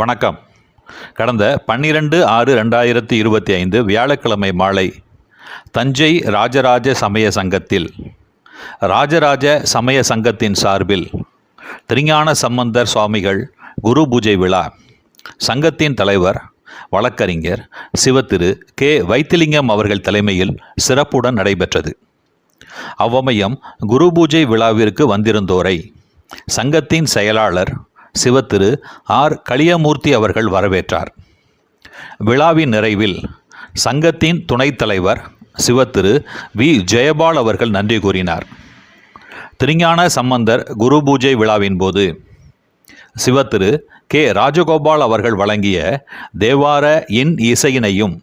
வணக்கம். கடந்த 12/6/2025 வியாழக்கிழமை மாலை தஞ்சை ராஜராஜ சமய சங்கத்தில் ராஜராஜ சமய சங்கத்தின் சார்பில் திருஞான சம்பந்தர் சுவாமிகள் குரு பூஜை விழா சங்கத்தின் தலைவர் வழக்கறிஞர் சிவத்திரு கே வைத்திலிங்கம் அவர்கள் தலைமையில் சிறப்புடன் நடைபெற்றது. அவ்வமயம் குரு பூஜை விழாவிற்கு வந்திருந்தோரை சங்கத்தின் செயலாளர் சிவத்திரு ஆர் களியமூர்த்தி அவர்கள் வரவேற்றார். விழாவின் நிறைவில் சங்கத்தின் துணைத் தலைவர் சிவத்திரு வி ஜெயபால் அவர்கள் நன்றி கூறினார். திருஞான சம்பந்தர் குரு பூஜை விழாவின் போது சிவத்திரு கே ராஜகோபால் அவர்கள் வழங்கிய தேவார எண் இசையினையும்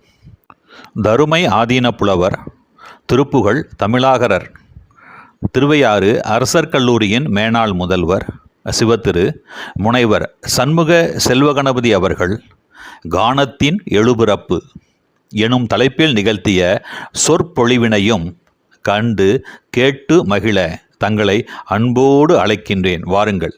தருமை ஆதீன புலவர் திருப்புகழ் தமிழாகரர் திருவையாறு அரசர் கல்லூரியின் மேனாள் முதல்வர் சிவத்திரு முனைவர் சண்முக செல்வகணபதி அவர்கள் கானத்தின் எழுபிறப்பு எனும் தலைப்பில் நிகழ்த்திய சொற்பொழிவினையும் கண்டு கேட்டு மகிழ தங்களை அன்போடு அழைக்கின்றேன். வாருங்கள்.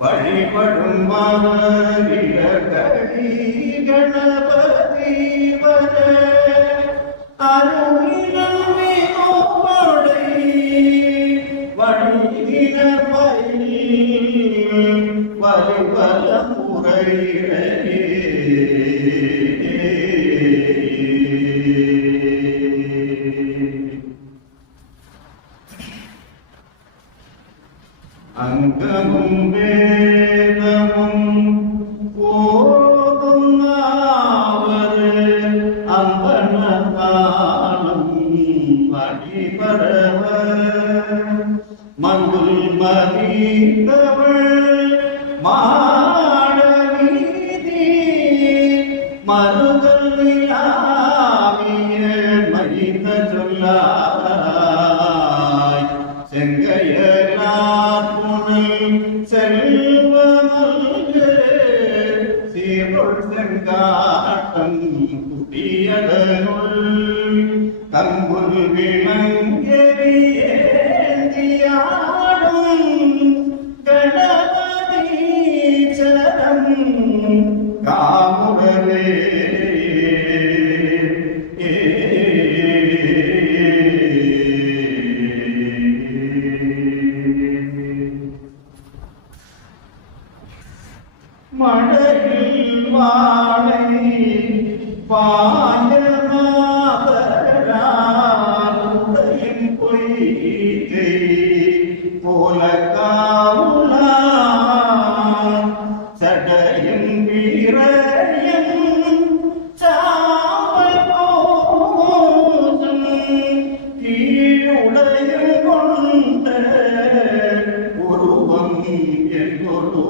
வழிபடும் மகரிடகடி கணபதி வர அருளினமே கோடை வழிகின பயில் வலிபல முறையிலே அங்கமும் வேதமும் ஓதும் நாவது அம்பனத்தாலும் அடிபரவ மங்குல் மதித்தவள் மாடவீதி மருகல் நிலாவிய மகித சொல்லாய் செங்கையலா செல்வமல்கு சீருள் செங்காட்டம் குடியதனுள் தங்குல் விளங்கெறியேந்தியாடும் கணபதி சரம் காமுகவே மடையில் வாழை பாயமாதராயின் பொய்கை போல காவுலா சடையின் வீரயம் சாம்பல் போதும் கீழுடையும் கொண்ட உருவம் என்பொரு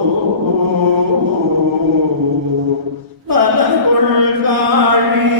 பலங்கொள் காழி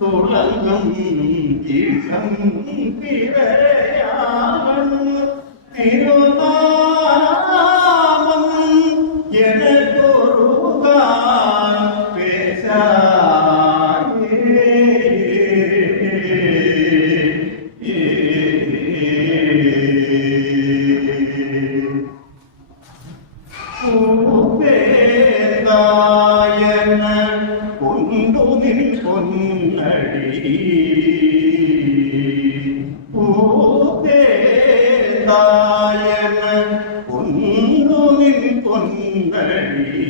துலங்கும் ஈசம் பிறையாளன் திருநாமம் எனக்கொருகான் பேசாய பொன்னுமின் பொன்னடி பூதேதாயன பொன்னுமின் பொன்னடி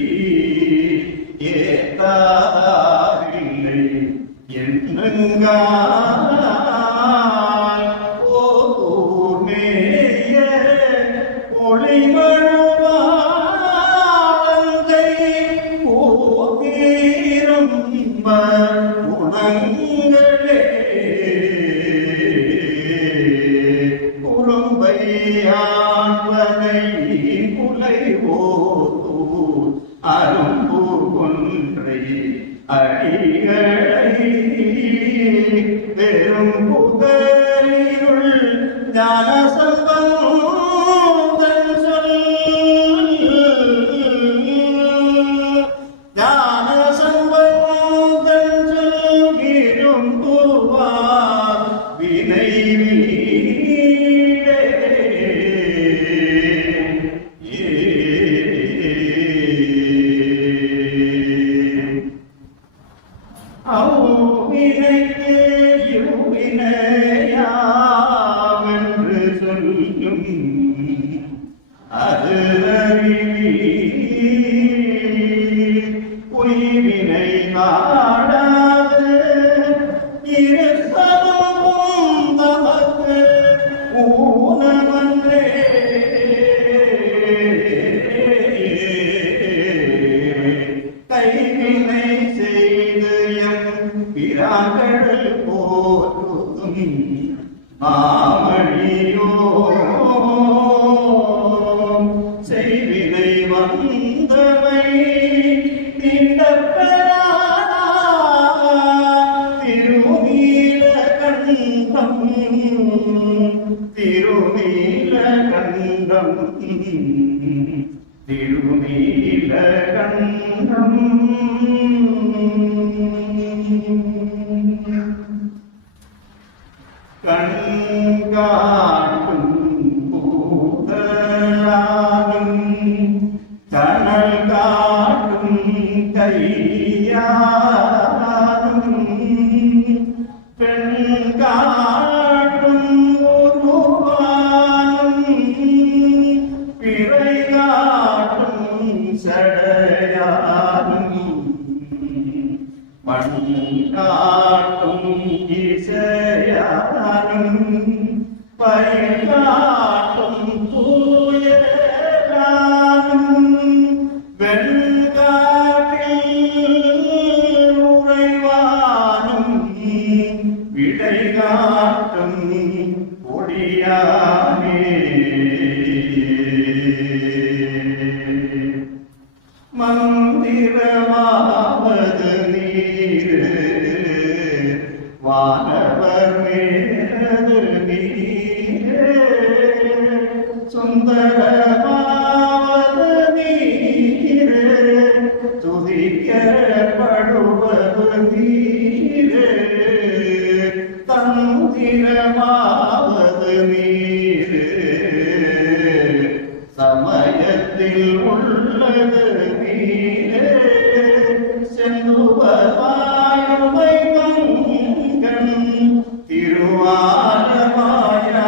ஏதாவில்லை என்னங்கால் ஓர்மேய ஒளிமழ அரும்பு கொன்றை அடிகளை பெரும் புகழிருள் ஞான சம்பந்தன் சொல் ஞான சம்பந்தன் சொல் இரும்புவா வினை அது பொய்வினை நாடாது இருப்பதும் தமக்கு ஊனமன்றே கைவினை செய்து எம் பிராங்கடல் போற்றும் மாமணியோ செய்வினை வந்தமை திண்டப்பெறா திருநீல கண்டம் திருநீல கண்டம் திருநீல கண்டம் கண்காட்டும் பூதலாகும் கனல் காட்டும் கையாரும் பெண் காட்டும் உருவானும் பிறை காட்டும் சடையானும் மண்காட்டும் இசையானும் பயிலாட்டும் தூயரானும் வெண்காட்டில் உறைவானும் விடை காட்டும் கொடியானே மந்திரமாவது நீர் வானவர் மேலது நீர் சுந்தரமாவது நீர் துதிக்கப்படுவது நீர் தந்திரமாவது நீர் சமயத்தில் உள்ளது நீரே செந்துவமாயுமை கங்கன் திருவாரமாயா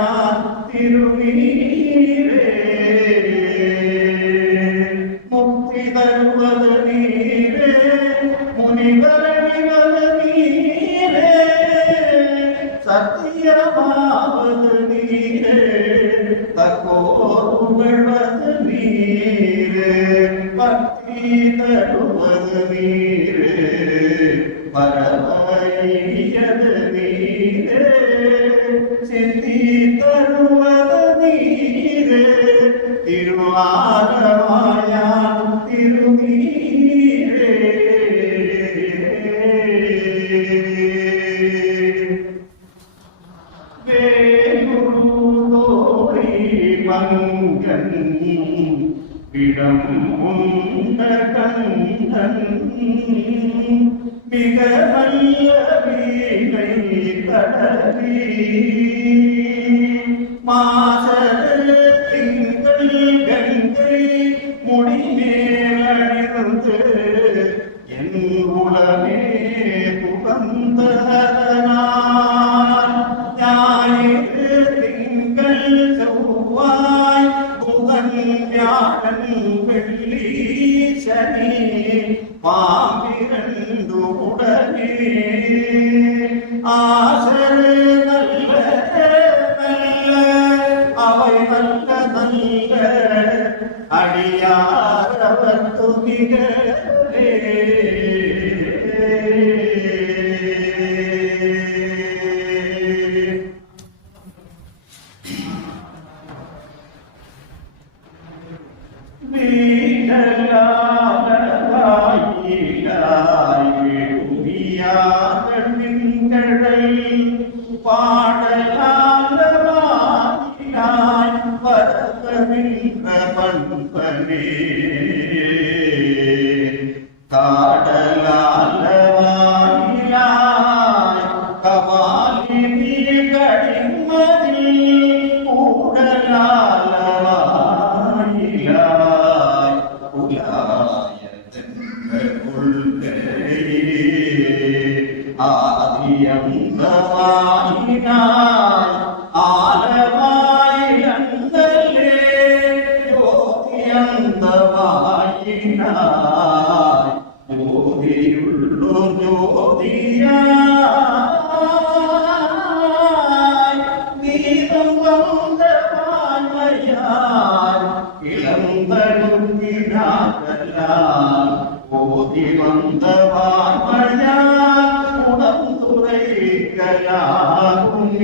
திருநீரே முக்தி தருவது நீரே முனிவரணிவது நீரே சத்தியமாவது நீரே தக்கோர் புகழ்வது நீரே பக்தி தருவது நீரே பரவையது நீரே சித்தி தருவது நீரே திருவாரமாயா திருநீரே வேலுதோழி மங்கன் இடம் உண்ட கந்தன் மிக நல்ல வீணை தடவி மாசரு திங்கள் கங்கை முடிமேலிருந்து என் உளமே புகந்ததனால் ஞாயிறு திங்கள் செவ்வாய் புதன் வியாழன் வெள்ளி சனி பாம்பிரண்டு உடனே ஆசரு நல்ல நல்ல அவை நல்ல நல்ல அடியாரவர் துணிகளே பாடலாய் வரவின்ற பண்பனே காடலாய் கபாலினி கடிமதி கூடலாய் ஆதியந்தமாயினாய் ஆலமாய் அந்தலே யோதியந்தமாயினாய் ஜோதியுள்ளோர் ஜோதியாய் நீதம் வந்த வாய்மையாய் இளந்தழுத்தினாகலால் ஓதி வந்த வாய்மையாய் உணர்ந்துரைக்கலாகும்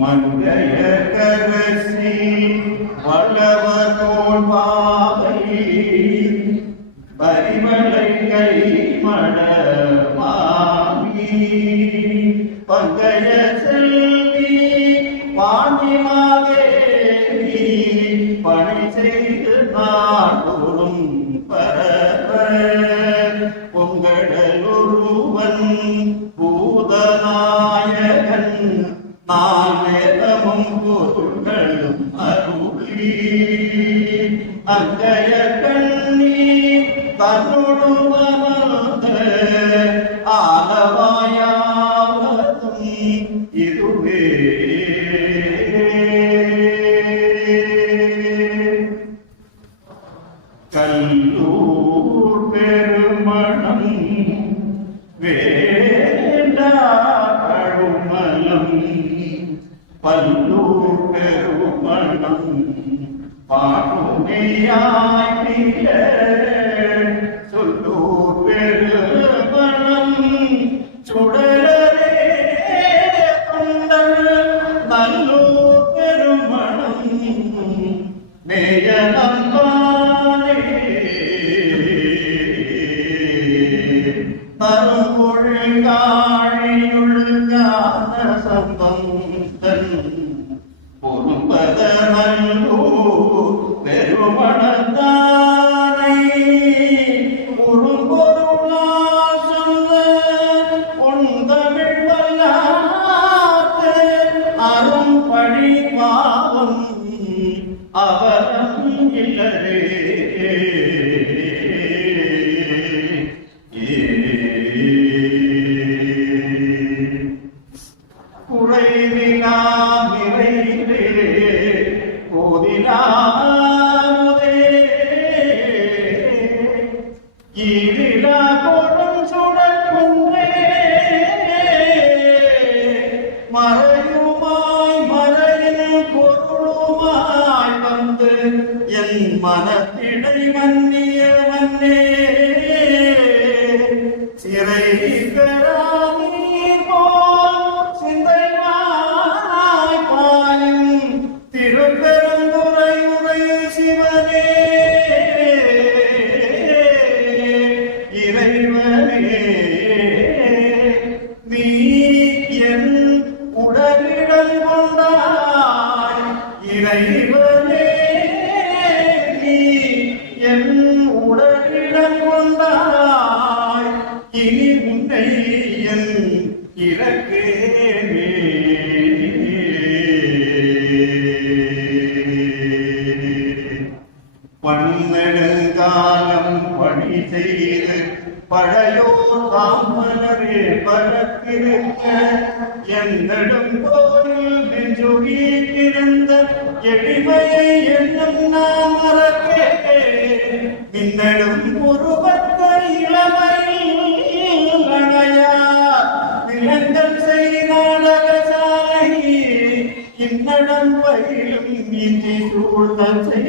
மங்கைய கரசி வளவனோன் பாவை பரிமளை கை மட மாமி பங்கைய செல்வி பாண்டிமாதேவி பணி செய்து நாடோறும் பரவ பொங்கடலொருவன் பூதநாயகன் நால்வேதமும் பொருள்களும் அருளி அங்கைய கண்ணி தன்னோடு அமர்ந்த ஆலவாயாவதும் பல்லூர் பெருமணம் பாடுமையாய் சொல்லூர் பெருமணம் சுடரே கொண்டல் நல்லூர் பெருமணம் மேயனம்பானே தருமொழிகாழியுள்ஞான சம்பந்தன் பொறுப்பதனல்லோ பெருமணத்தானை உரும்பொருளால் சொல்ல பொன்தமிழ் வல்லாத்து அரும்படி பாவம் அவரம் இல்லரே குறைவிலா நிறைவே போதிலாமுதே ஈரிலா பொருள் சுடற்குன்றே மறையுமாய் மறையின் பொருளுமாய் வந்து என் மனத்திடை மன்னிய மன்னே சிறை பெறாமீர் போல் சிந்தையாய் பாயும் திருப்பெருந்துறை உரை சிவனே இறைவனே நீ என் உடலிடல் கொண்டாய் இறைவனே நீ என் உடலிடல் கொண்டாய் இனி உன்னை என் இறக்கேமே பன்னெடுங்காலம் பணி செய்து பழையோர் தாமலரே பரத்திருக்க என்னிடம் கோயில் நெஞ்சுகிருந்த எளிமையை என்னும் நான் மறக்கே மின்னடும் உருவத்த இளமையில் அணையா நிலங்கள் செய்நாடகசாலை இன்னடம் பயிலும் இன்றி சூழ்தல் செய்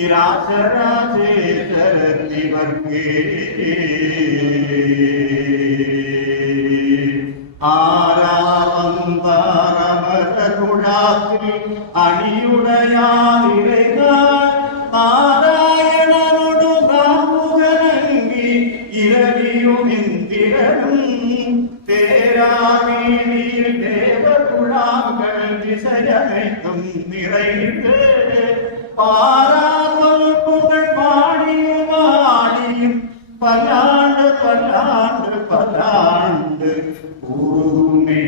இராசராஜேஸ்வரத்திவர்க்கே ஆராவந்தாரமர குழாத்தில் அணியுடையார் இறைகால் நாராயணனொடு நாமுகனங்கி இரவியும் இந்திரனும் தேராவீதியில் தேவகுழாங்கள் திசையனைத்தும் நிறைந்து பாராமல் புகழ் பாடியும் ஆடியும் பல்லாண்டு பல்லாண்டு பல்லாண்டு கூறுமே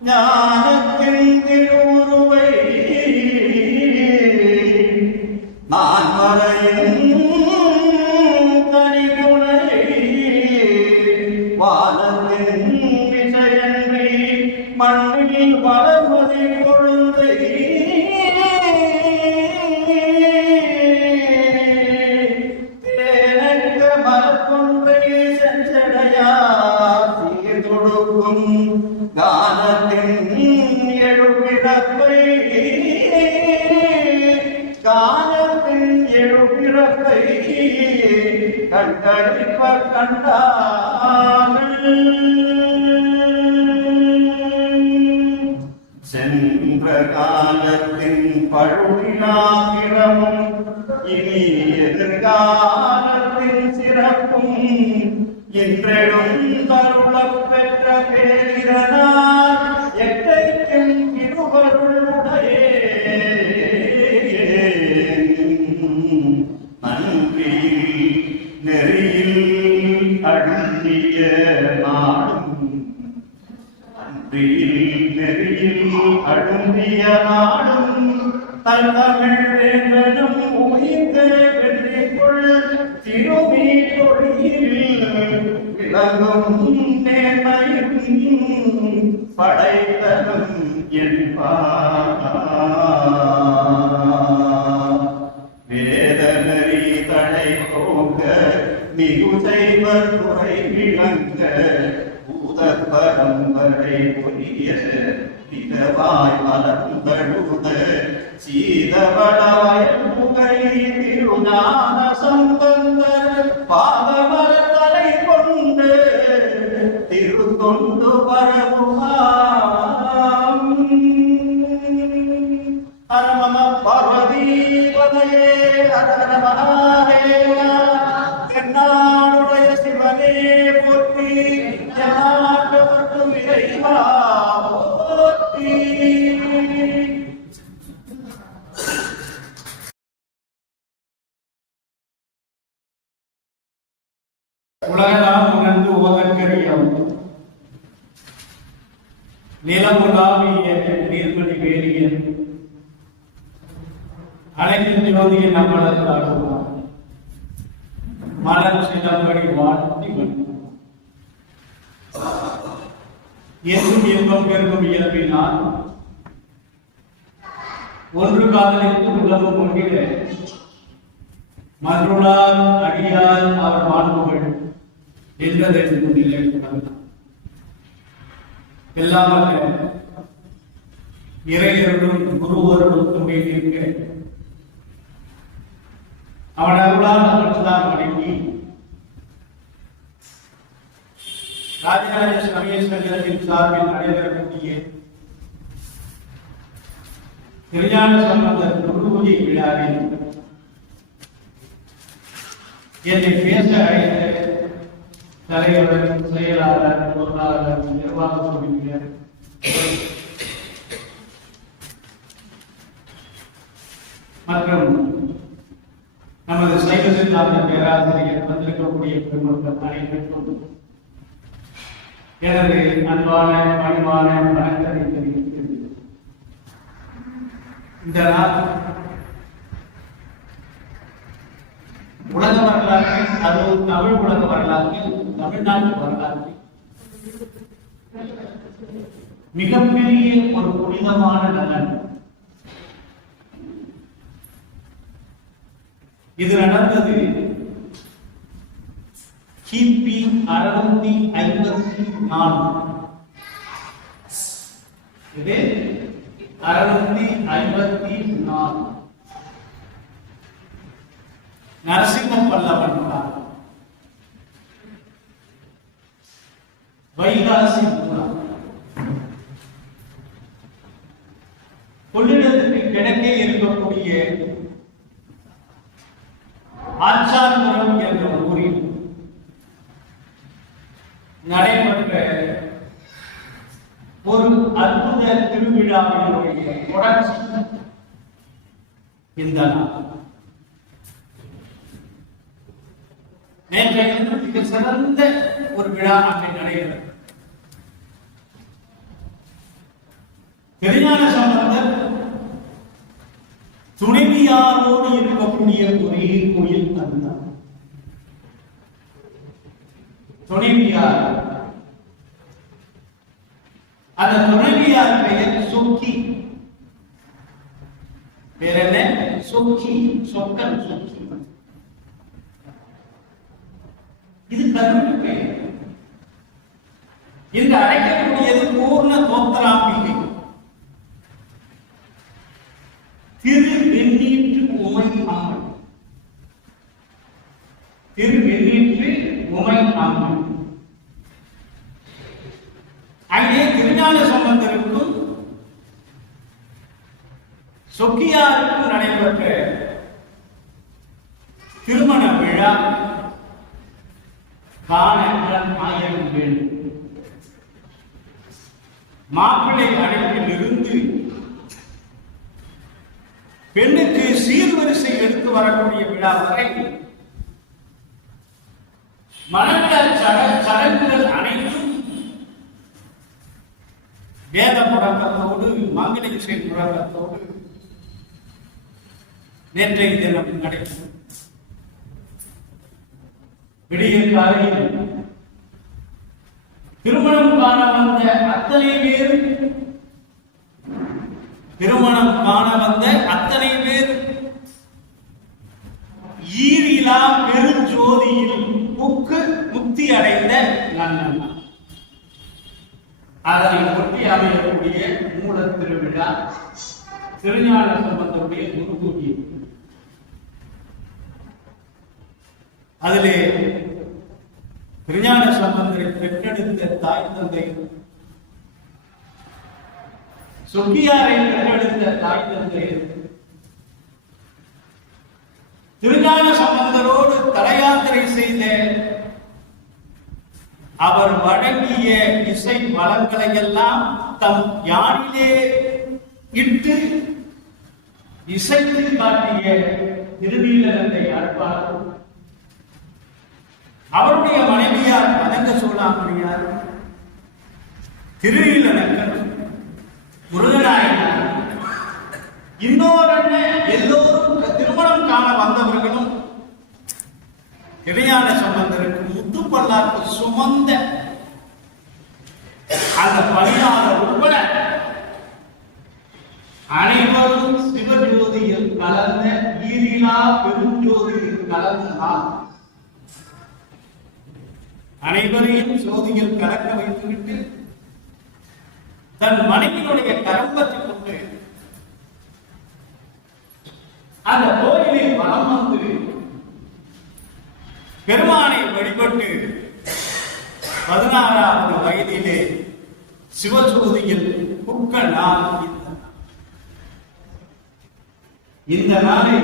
ஞானத்தின் திருவுருவை நான் வரையும் தனிதுணை வானத்தின் விசையன்றி மண்ணில் வளர்வதை கொழுந்தை தேனக்க மலர்கொன்றை செஞ்சடையா சீர்தொடுக்கும் கானத்தின் எழுபிறப்பை கானத்தின் எழுபிறப்பை கண்டளிப்ப கண்டாமல் சென்ற காலத்தின் பழுவினாகிரமும் இனி எதிர்காலத்தின் சிறப்பும் இன்றெடும் தருளப் பெற்ற பேரிதனால் எட்டைக்கும் திருவருளுடையே நன்றியில் நெறியில் அழுந்திய நாடும் நெறியில் அழுந்திய நாடும் தந்தமிழ் வேந்தனும் உயிர்ந்த வெற்றிக்குள் திருமீட்டொழியில் விளங்கும் நேர்மையும் படைத்தலும் என்பார் வேதநெறி தடை போக மிகு செய்வர் துறை விளங்க பூதப்பரம்பரை புரிய நிலவாய் மலர்ந்தழுத சீதவடாய் புகழி திருஞான சம்பந்தர் பாதமர தலை கொண்டு திருத்தொண்டு பரவுமாம் அனுமம பார்வதீபதையே அதன மகாதேவா தென்னாடுடைய சிவனே போற்றி ஜனாட்டவர்க்கும் இறைவா போற்றி. உலகெல்லாம் உணர்ந்து ஓதற்கரியம் நிலமுலாவிய நீர்மணி வேலியன் அனைத்து ஜோதியை நம்மளது ஆடுவார் மலர் சிதம்படி வாழ்த்தி எங்கும் இன்பம் பெருகும் இயல்பினால் ஒன்று காதலித்து உலகம் கொண்டிட மன்றுளார் அடியார் அவர் மாண்புகள் என்றதென்று முன்னிலை எல்லாமல்ல இறையருடும் குருவருடும் துணை நிற்க அவன் அருளால் அவன்தான் வணங்கி ராஜராஜ சமயேஸ்வரத்தின் சார்பில் நடைபெறக்கூடிய திருஞான சம்பந்தர் குருபூஜை விழாவில் என்னை பேச அழைத்த தலைவர், செயலாளர், பொருளாளர், நிர்வாக உறுப்பினர் மற்றும் நமது சைவ சித்தாந்த பேராசிரியர் வந்திருக்கக்கூடிய பெருமக்கள் அனைவருக்கும் எனது அன்பான பணிவான வணக்கத்தை தெரிவிக்கிறது. இந்த நாள் உலக வரலாற்றில், அதுவும் தமிழ் உலக வரலாற்றில், தமிழ்நாட்டு வரலாற்றில் மிகப்பெரிய ஒரு புனிதமான நலன். இது நடந்தது கிபி 654. இது 654 நரசிம்ம பல்லவன் காலம். வைகாசி மூலம் கொள்ளிடத்துக்கு கிழக்கே இருக்கக்கூடிய ஆச்சார்புரம் என்ற ஊரில் நடைபெற்ற ஒரு அற்புத திருவிழாவினுடைய தொடர்ச்சி இந்த நாள். நேற்றைய மிக சிறந்த ஒரு விழா அங்கே நடைபெறும். திருஞான சம்பந்தர் துணைவியாரோடு இருக்கக்கூடிய ஒரே கோயில் அதுதான். துணைவியார், அந்த துணைவியார் பெயர் சொக்கி. பேர் என்ன? சொக்கி, சொக்கன், சொக்கி. இது கருவின் பெயர். இன்று அழைக்கக்கூடியது பூர்ண தோத்திராம்பிகை, திரு வெண்ணீற்று உமை அம்மன். திரு வெண்ணீற்று உமை அம்மன். அங்கே திருஞான சம்பந்தருக்கும் சொக்கியாருக்கும் நடைபெற்ற திருமண விழா காண ஆயிரம் வேண்டும். மாப்பிள்ளை அழைப்பில் இருந்து பெண்ணுக்கு சீர்வரிசை எடுத்து வரக்கூடிய விழா வரை மனநல சடங்குகள் அனைத்தும் வேத முழக்கத்தோடு, மாங்கனி இசை முழக்கத்தோடு நேற்றைய தினம் நடைபெறும். விடிய காலையில் திருமணம் காண வந்த அத்தனை பேர், திருமணம் காண வந்த அத்தனை பேர் ஈரிலா பெருஞ்சோதியில் முக்தி அடைந்த நன்னன். அதனை ஒட்டி அமையக்கூடிய மூல திருவிழா திருஞான சம்பந்தருடைய குருபூஜை. அதிலே திருஞான சம்பந்தரை பெற்றெடுத்த தாய் தந்தை, சொக்கியாரை பெற்றெடுத்த தாய் தந்தை, திருஞான சம்பந்தரோடு தலையாத்திரை செய்த அவர் வழங்கிய இசை வளங்களை எல்லாம் தம் யாழிலே இட்டு இசைத்து காட்டிய திருநீலகண்டை ஆழ்வார், அவருடைய மனைவியார் மதங்க சூடாமணியார், திருநீலகண்டர், முருகநாயனார், இன்னொரு எல்லோரும் திருமணம் காண வந்தவர்களும் திருஞான சம்பந்தருக்கு முத்துப்பல்லாக்கு சுமந்த அந்த பணியாளர் உட்பட அனைவரும் சிவஜோதியில் கலந்த ஈரிலா பெருஞ்சோதியில் கலந்த நாள் அனைவரையும் ஜோதியில் கலக்க வைத்துவிட்டு தன் மனைவியுடைய கரம்பத்தை கொண்டு அந்த கோயிலில் வலம் வந்து பெருமானை வழிபட்டு 16வது வயதிலே சிவஜோதியில் புக்க நாள் இந்த நாளை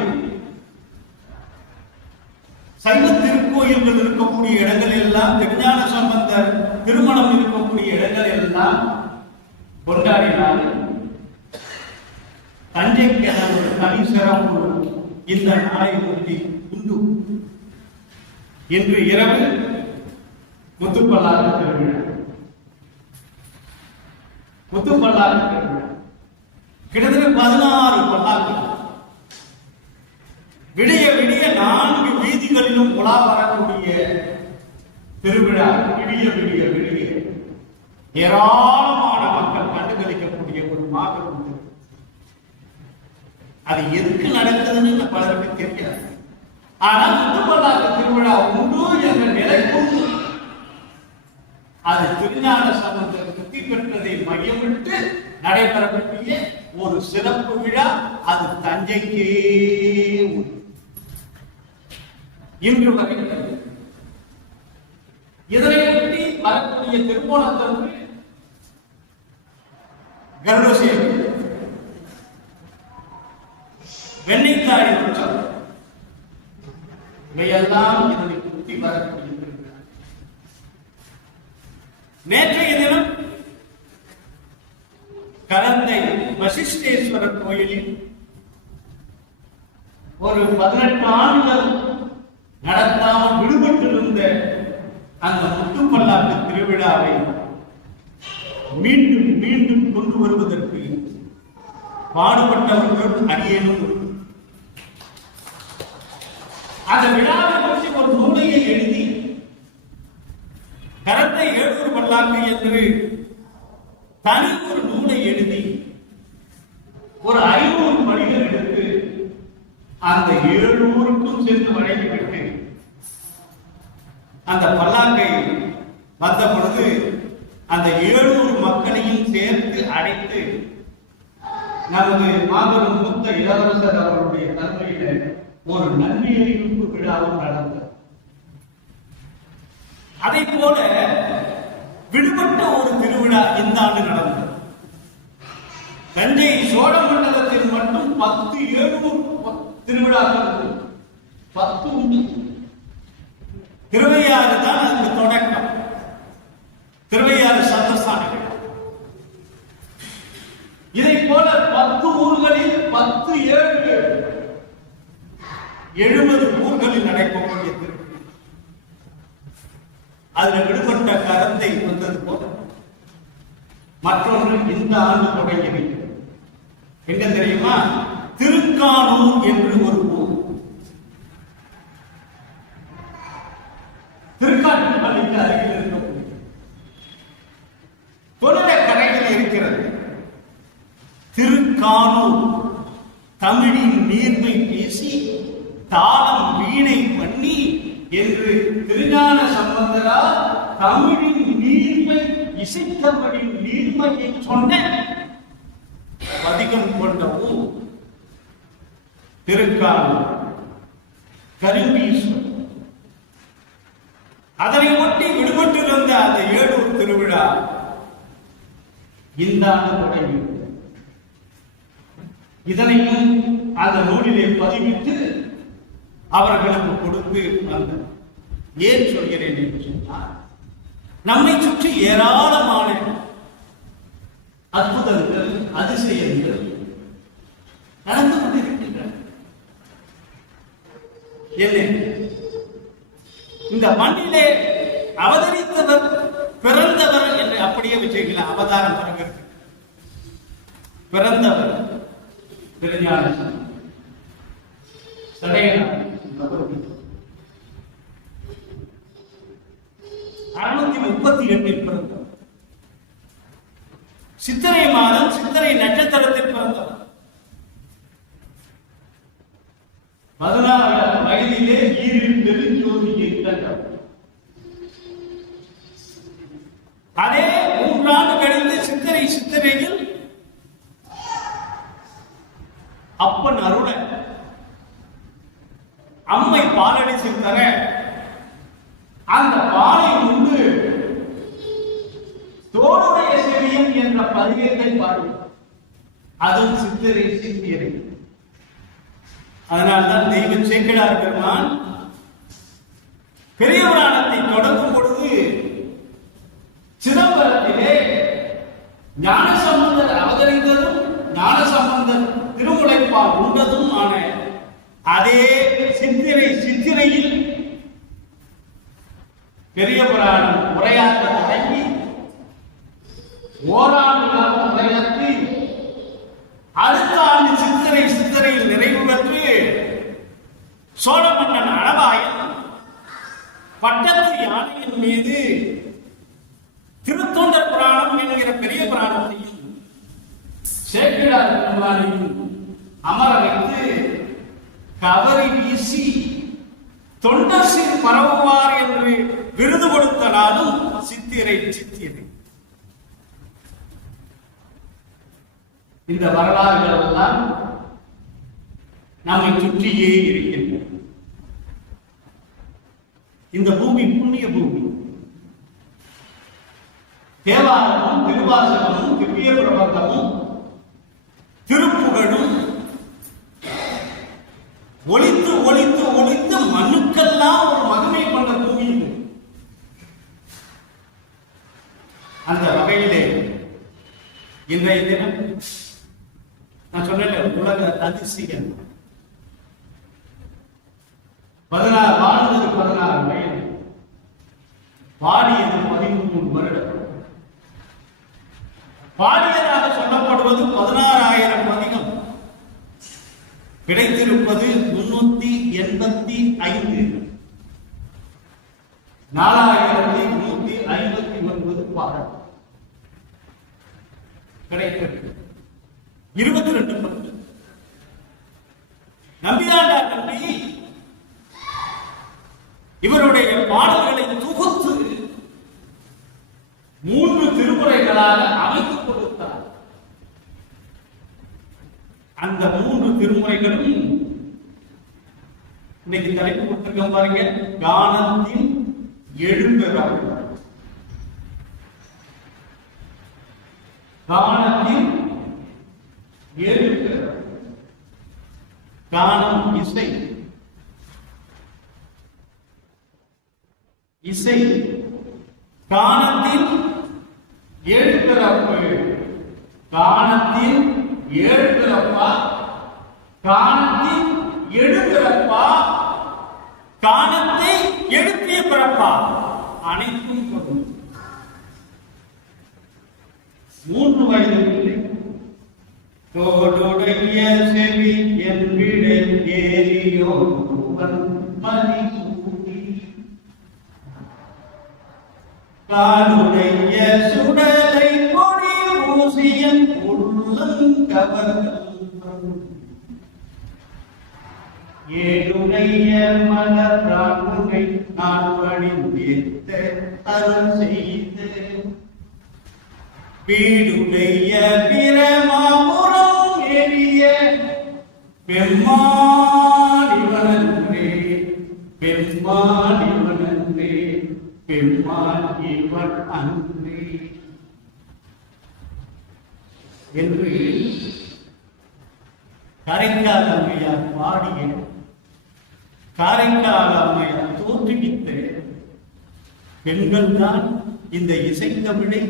சைவ திருக்கோயில்கள் இருக்கக்கூடிய இடங்கள் எல்லாம், திருஞான சம்பந்தர் திருமணம் இருக்கக்கூடிய இடங்கள் எல்லாம் கொண்டாடினார். தஞ்சைக்கு ஒரு தனி சிறப்பு இந்த நாளை ஒட்டி உண்டு. இன்று இரவு முத்துப்பல்லாக்கு திருவிழா. முத்துப்பல்லாக்கு திருவிழா கிட்டத்தட்ட 16 பல்லாக்கு விடிய விடிய 4 வீதிகளிலும் உலா வரக்கூடிய திருவிழா. விடிய விடிய விடிய ஏராளமான மக்கள் கண்டுகளிக்கக்கூடிய ஒரு மாபெரும் திருவிழா. அது எதுக்கு நடக்குதுன்னு பலருக்கு தெரியாது. ஆனால் முத்துப்பல்லாக்கு திருவிழா உண்டு என்ற நிலைக்கும் அது திருஞான சம்பந்தர் முக்தி பெற்றதை மையமிட்டு நடைபெறக்கூடிய ஒரு சிறப்பு விழா. அது தஞ்சைக்கே இன்று வரை. இதனை ஒட்டி வரக்கூடிய திருமணத்தன்று கருடசேவை, வெண்ணைத்தாழி உற்சவம் இவையெல்லாம் இதனை ஒட்டி வரக்கூடிய. நேற்றைய தினம் கரந்தை வசிஷ்டேஸ்வரர் கோயிலில் ஒரு 18 ஆண்டுகள் நடத்தாமல் விடுபட்டிருந்த அந்த முத்துப்பல்லாக்கு திருவிழாவை மீண்டும் மீண்டும் கொண்டு வருவதற்கு பாடுபட்டவர்களும் அடியேனும். அந்த விழாவை பற்றி ஒரு நூலையை எழுதி கரந்தை 700 பல்லாக்கு என்று தனி ஒரு நூலை எழுதி ஒரு 500 படிகள் எடுத்து அந்த 700க்கும் சென்று வழங்கிவிட்டு அந்த பல்லாக்கை வந்த பொழுது அந்த 700 மக்களையும் சேர்த்து அழைத்து நமது மாபெரும் மூத்த இளவரசர் அவருடைய தலைமையில ஒரு நன்றி அறிவிப்பு விழாவும் நடந்தது. அதை போல விடுபட்ட ஒரு திருவிழா இந்த ஆண்டு நடந்தது. தஞ்சை சோழ மண்டலத்தில் மட்டும் 10-700 திருவிழாக்கள் 10 உண்டு. திருவையாறு தான் அதுக்கு தொடக்கம். திருவையாறு சந்தஸ்தானிகள். இதை போல 10 ஊர்களில் 10-7-70 ஊர்களில் நடைபெறக்கூடிய திருவிழா. அதுல விடுபட்ட கரந்தை வந்தது போல மற்றொன்று இந்த ஆண்டு தொடங்கி எங்க தெரியுமா? திருக்கானூர் என்று ஒரு ஊர். திருக்காட்டுப்பள்ளிக்கு அருகில் இருக்கக்கூடிய தொழில கடைகள் இருக்கிறது. திருக்கானூர் தமிழின் நீர்மை பேசி தாளம் வீணை பண்ணி என்று திருஞான சம்பந்தரால் தமிழின் நீர்மை, இசைத்தமிழின் நீர்மையை சொன்ன பதிகம் கொண்ட ஊர் திருக்காலம் கரும்பீஸ்வரர். அதனை ஒட்டி விடுபட்டிருந்த அந்த ஏழூர் திருவிழா இந்த ஆண்டு தொடங்கி இதனையும் அந்த நூலிலே பதிவிட்டு அவர்களுக்கு கொடுத்து வந்தார். ஏன் சொல்கிறேன் என்று சொன்னால், நம்மை சுற்றி ஏராளமான அற்புதங்கள், அதிசயங்கள் நடந்து கொண்டிருக்கின்றன. என்ன, இந்த மண்ணிலே அவதரித்தவர், பிறந்தவர் என்று அப்படியே வச்சுக்கலாம். அவதாரம் பிறகு பிறந்தவர் திருஞான சடையனார் 638 பிறந்தவர். சித்திரை மாதம் சித்திரை நட்சத்திரத்தில் பிறந்தவர். 16 வயதிலே ஈரில் பெருஞ்சோதியை கண்டவர். அதே 3 ஆண்டு கழிந்து சித்திரையில் அப்பன் அருள அம்மை பாலடி சித்தர அந்த பாலை உண்டு தோளுடைய செவியன் என்ற பதிகத்தை பாடி, அதுவும் சித்திரை சித்திரை. அதனால்தான் தெய்வ சேக்கிழார் பெருமான் பெரிய புராணத்தை தொடங்கும் பொழுது சிதம்பரத்திலே ஞானசம்பந்தர் அவதரித்ததும் ஞானசம்பந்தர் திருமுலைப்பால் உண்டதும் ஆன அதே சித்திரையில் பெரிய புராணம் உரையாற்ற தொடங்கி ஓராண்டு காலம் உரையாற்றி அடுத்த ஆண்டு சித்திரையில் நிறைவு பெற்று சோழ மன்னன் அளவாயன் பட்டத்து யானையின் மீது திருத்தொண்டர் புராணம் என்கிற பெரிய புராணத்தையும் சேக்கிழார் பெருமானையும் அமர வைத்து கவரி வீசி தொண்டர் பரவுவார் என்று விருது கொடுத்த நாளும் சித்திரை. இந்த வரலாறுகள் எல்லாம் நம்மை சுற்றியே இருக்கின்றன. இந்த பூமி புண்ணிய பூமி. தேவாரமும் திருவாசகமும் திவ்ய பிரபந்தமும் திருப்புகழும் ஒளித்து ஒளித்து ஒளித்து மண்ணுக்கெல்லாம் ஒரு மகிமை கொண்ட பூமி இது. அந்த வகையிலே இன்றைய தினம் நான் சொன்னேன், உலக அதிசயம் 16 வயது, பாடியது 13 வருடம். பாடியதாக சொல்லப்படுவது 16,000 அதிகம், கிடைத்திருப்பது 385, 4,159 பாடல் கிடைத்திருக்கு. 22 பத்து. நம்பியாண்டார் நம்பி இவருடைய பாடல்களை தொகுத்து 3 திருமுறைகளாக அமைத்துக் கொடுத்தார். அந்த 3 திருமுறைகளும் இன்னைக்கு தலைப்பு கொடுத்திருக்க பாருங்க, கானத்தின் எழும்பெறாம். கானத்தின் எழும்பெறாம். கானம் இசை, இசை கானத்தின் எழுப்பிறப்பு. கானத்தின் எழுப்பிறப்பா, கானத்தின் எழுப்பிறப்பா, கானத்தை எழுப்பிய பிறப்பா, அனைத்தும் கொண்டு 3 வயது பிள்ளை தோடுடைய செவி என் விடை ஏறியோ மதி சூடி காலுடைய சுடலை கொடி ஊசியன் உள்ளங்கவர் ஏழுடைய மலராகுகை நான் பணிந்தேத்த அருள் செய்து வீடுடைய பிரமாபுரம் ஏறிய பெம்மானிவனன்றே பெம்மானிவனன்றே பெம்மான் இவன் அன்றே என்று காரைக்கால் அம்மையார் பாடிய காரைக்கால் அம்மையார் தோற்றுவித்த பெண்கள் தான் இந்த இசைத்தமிழை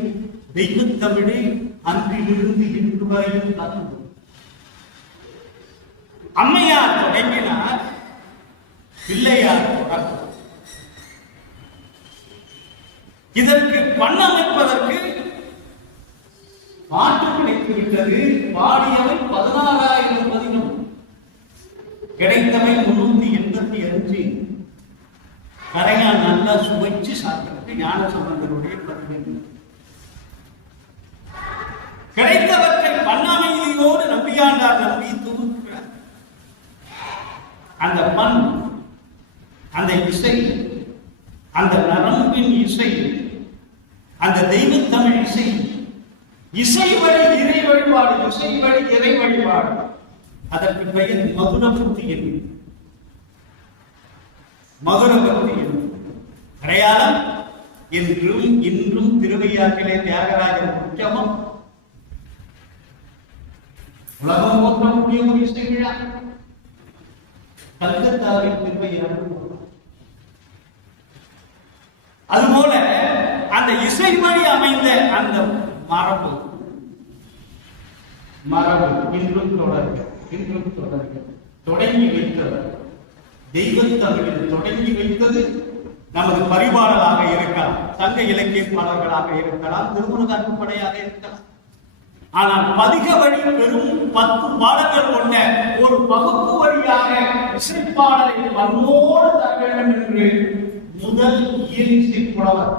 தெய்வத்தமிழை அன்றிலிருந்து இன்று வரையும் தந்து அம்மையார் தொடங்கினார், பிள்ளையார் தொடக்கம். இதற்கு பண்ணமைப்பதற்கு பாட்டு கிடைத்து விட்டது. பாடியவை 16,000 பதிகம், கிடைத்தவை 385. கரையான் நல்லா சுவைச்சு சாப்பிட்டு ஞான சம்பந்தருடைய பதிகம். கிடைத்தவற்றை பண்ணாமையோடு நம்பியாண்டார் நம்பி தொகுக்கிறார். அந்த பண், அந்த இசை, அந்த நரம்பின் இசை, அந்த தெய்வத்தமிழ் இசை, இசை வழி இறை வழிபாடு, இசை வழி இறை வழிபாடு. அதற்கு பெயர் மதுரபக்தி என்று. மதுரபக்தி என்று அடையாளம் என்றும் இன்றும் திருவையாற்றிலே தியாகராஜர் உற்சவம் உலகம் போற்றக்கூடிய ஒரு இசை விழா. கல்கத்தாவின் திருவையாறு அதுபோல அந்த இசை வழி அமைந்த அந்த மரபு இன்றும் தொடர்க தொடங்கி வைத்தவர் தெய்வத்தமிழில் தொடங்கி வைத்தது நமது பரிபாடலாக இருக்கலாம், சங்க இலக்கிய பாடல்களாக இருக்கலாம், திருமுருகப்படையாக இருக்கலாம். ஆனால் பதிக வழி பெரும் 10 பாடல்கள் கொண்ட ஒரு பகுப்பு வழியாக இசைப்பாடலை மண்ணோடு தர வேண்டும் என்று முதல் இயல் இசை புலவர்,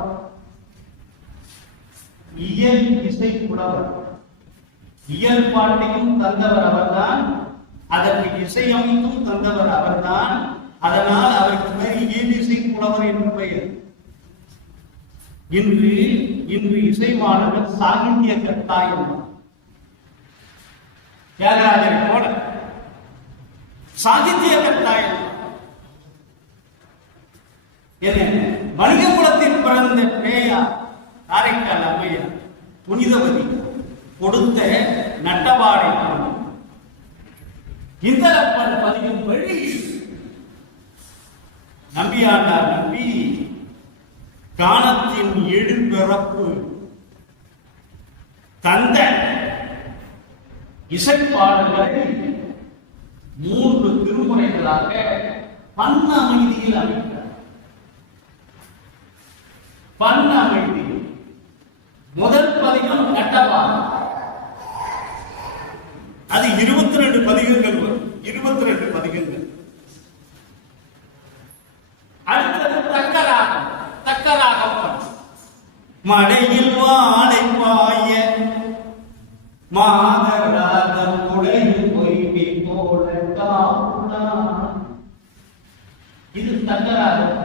இயல் இசை புலவர், இயல் பாட்டையும் தந்தவர் அவர்தான், அதற்கு இசையமைத்தும் தந்தவர் அவர்தான். அதனால் அவருக்கு பேர் இயல் இசை புலவர் என்று பெயர். இன்று இசைவாளர்கள் சாகித்ய கட்டாயம் தியாகராஜரை போல சாகித்ய கட்டாயம். வணிக குலத்தில் பிறந்த பேயா காரைக்கால் அம்மையார் புனிதவதி கொடுத்த நட்டவாடை இந்தரப்பன் பதியும் வழி நம்பியாண்டார் நம்பி காணத்தின் எழுபிறப்பு தந்த இசைப்பாடல்களை 3 திருமுறைகளாக பண்ண அமைதியில் அமைத்தார். பண்ண அமைதி முதல் பதிகம் நட்டவாடை, அது 22 பதிகங்கள் வரும், 22 பதிகங்கள். அடுத்தது தக்கராகம் மடையில் வாழை பாய மாதராதம் உடையில் பொய்கை போல இது தக்கராகம்.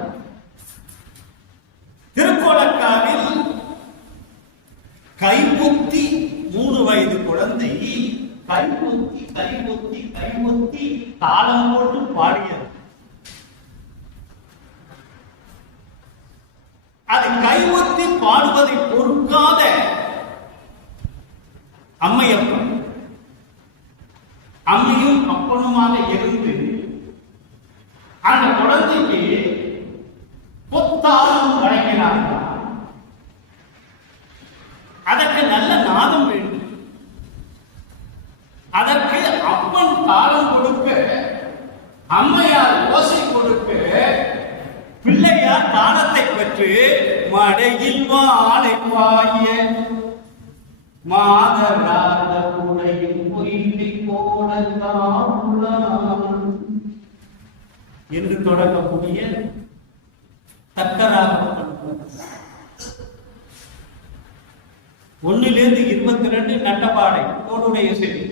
திருக்கோலக்காவில் கைமுத்தி 3 வயது குழந்தை கைமுத்தி தாளம் போட்டு பாடியது. அது கைமுத்தி பாடுவதை பொறுக்காத அம்மையப்பன், அம்மையும் அப்பனுமாக இருந்து அந்த குழந்தைக்கு பொத்தாளம் வழங்கினார்கள். அதற்கு நல்ல நாதம் வேண்டும். அதற்கு அப்பன் தாளம் கொடுக்க, அம்மையார் ஓசை கொடுக்க, பிள்ளையார் தாளத்தை பெற்று மடையில் வாழை பாய மாதராத உடையும் பொய்கை போல என்று தொடங்கக்கூடிய தக்கராகம் 1லிருந்து 22 நட்டபாடை தோடுடைய செய்தி.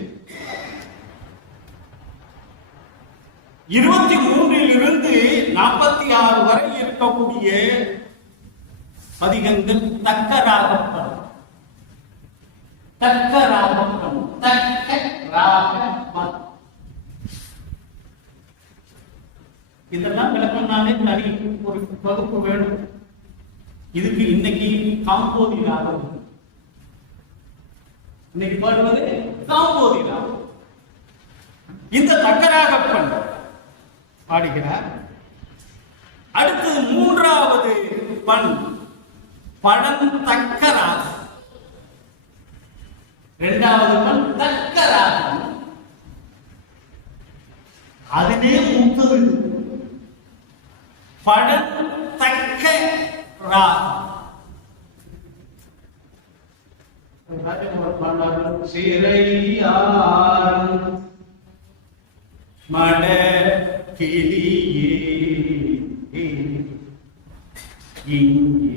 23 46 வரை இருக்கக்கூடிய பதிகங்கள் தக்க ராகப்பன். தக்க ராகப்பன், தக்க ராகப்பன். இதெல்லாம் விளக்கம்னாலே தனி ஒரு வகுப்பு வேணும். இதுக்கு இன்னைக்கு காம்போதி ராகம், இன்னைக்கு பாடுவது காம்போதி ராகம். இந்த தக்கராகப்பன் பாடுகிறார். அடுத்தது 3வது பண் படம் தக்கராகம். 2வது பண் தக்கராகம். அதிலே மூத்தது படம் தக்க ராகம். சிறையார் மட கிளியே இங்கே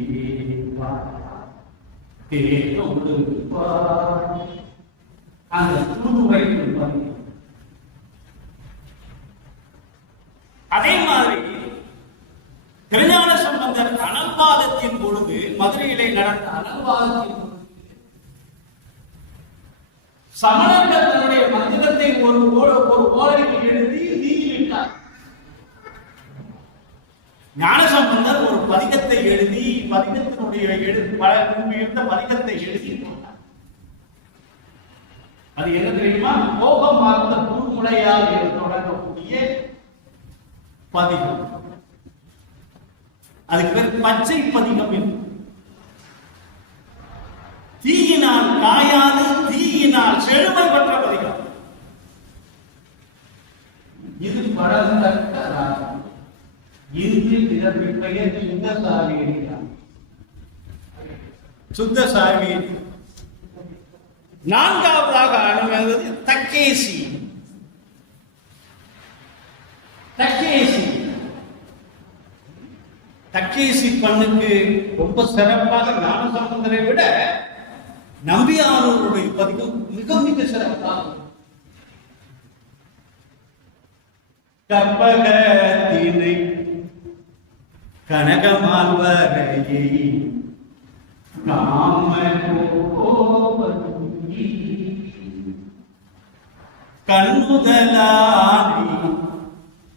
அந்த புதுவை. அதே மாதிரி திருஞான சம்பந்தர் அனல்வாதத்தின் பொழுது, மதுரையிலே நடந்த அனல்வாதத்தின் பொழுது சமணர்கள் தன்னுடைய மந்திரத்தை ஒரு ஓலைக்கு எழுதி தீயிலிட்டார். ஞானசம்பந்தர் ஒரு பதிகத்தை எழுதி, பதிகத்தினுடைய இருந்த பதிகத்தை எழுதி போட்டார். அது என்ன தெரியுமா? கோபம் பார்த்த பூமுலையால் என்று தொடங்கக்கூடிய பதிகம். அதுக்கு பேர் பச்சை பதிகம் என்று. தீயினால் காயாது, தீயினால் செழுமை பெற்ற பதிகம். இது படத்தக்க ராகம். இன்று இதற்கு பெயர் சுத்த சாவேரி. சுத்த சாவேரி. 4வதாக அனுமதி தக்கேசி. தக்கேசி தக்கேசி பண்ணுக்கு ரொம்ப சிறப்பாக ஞானசம்பந்தரை விட நம்பியாரூருடைய பதிகம் மிக மிக சிறப்பாகும். கற்பகத்தினை கனகமால்வரையை கண்ணுதலானி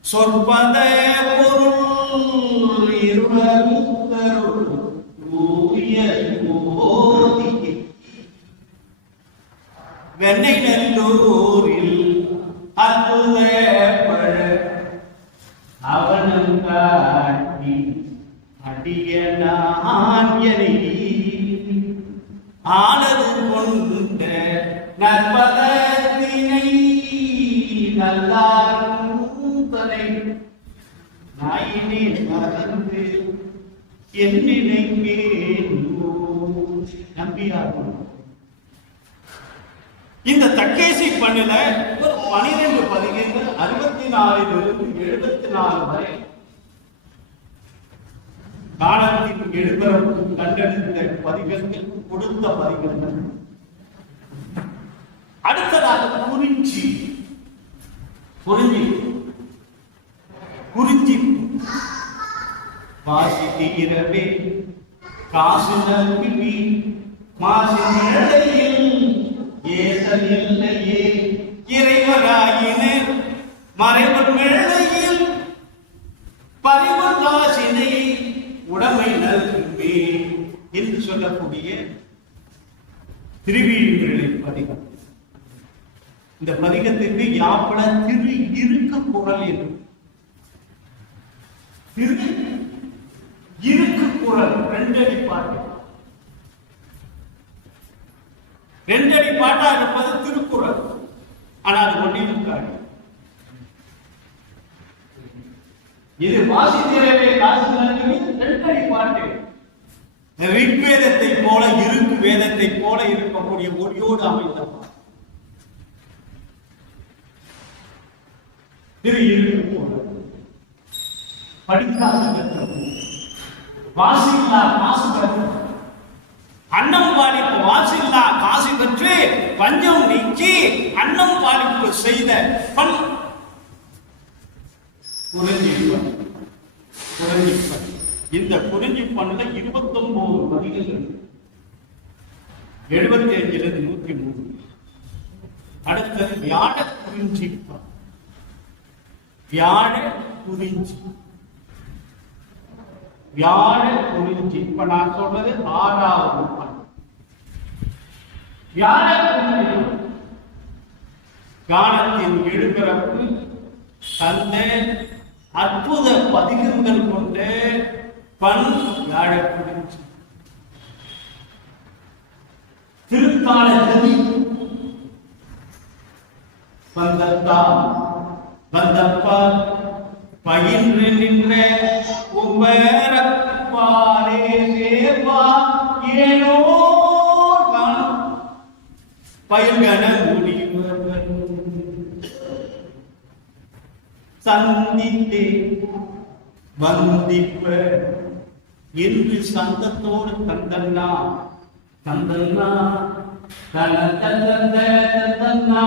சொற்பத பொருள் இருளருத்தருள் ஊய ஓதி வெண்ணை நல்லூரில் அற்புத பழ அவனம் காட்டி அடியனான்யனை ஆனது கொண்ட நற்பதத்தினை நல்லாருந்தனை நாயினே மறந்து என்னினைக்கே நம்பியாகும். இந்த தக்கேசி பண்ணுல 12 பதிகங்கள் 64 74 வரை காலத்தின் எழுபரப்பு கண்டெடுத்த பதிகங்கள், கொடுத்த பதிகங்கள். அடுத்ததாக குறிஞ்சி. குறிஞ்சி வாசி தீரவே காசு நல்கி மாசி நிலையில் ஏசல் இல்லையே இறைவராயினர் மறைவர் மேளையில் பறிவு காசினை உடமை நல்குமே என்று சொல்லக்கூடிய திருவிழிகளை பதிகம். இந்த பதிகத்திற்கு யாப்பல திரு இருக்கு குரல் என்று. திரு இருக்கு குரல் 2 அடி பாட்டு. 2 அடி பாட்டா இருப்பது திருக்குறள். ஆனால் அது ஒன்றே இருக்காது. இது வாசித்திரவே காசு 2 அடி பாட்டு. ரிக்வேதத்தை போல இருக்கு வேதத்தை போல இருக்கக்கூடிய ஒளியோடு அமைந்த பாட்டு. திரு இருக்கு குரல் படிக்காசு பெற்றது, வாசில்லா காசு பெற்றது. அன்னம் பாலிப்பு வாசில்லா காசு பெற்று பஞ்சம் நீக்கி அன்னம் பாலிப்பு செய்த பண் பதிகங்கள் 75 103. அடுத்தது வியாழ குறிஞ்சி. வியாழ குறிஞ்சி, வியாழ குறிஞ்சி. இப்ப நான் சொல்றது 6வது பாடல். வியாழ குறிஞ்சி கானத்தின் எழுபிறப்பு தந்த அற்புத பதிகங்கள் கொண்ட பண் வியாழ குறிஞ்சி. திருத்தாள கதி வந்தப்பா வந்தப்பா பயின்று நின்ற உம்பரப்பாலே சேர்வா ஏனோ பயில்கன முடிவர்கள் சந்தித்தே வந்திப்ப என்று சந்தத்தோடு தந்தன்னா தந்தன்னா தன தந்த தந்தன்னா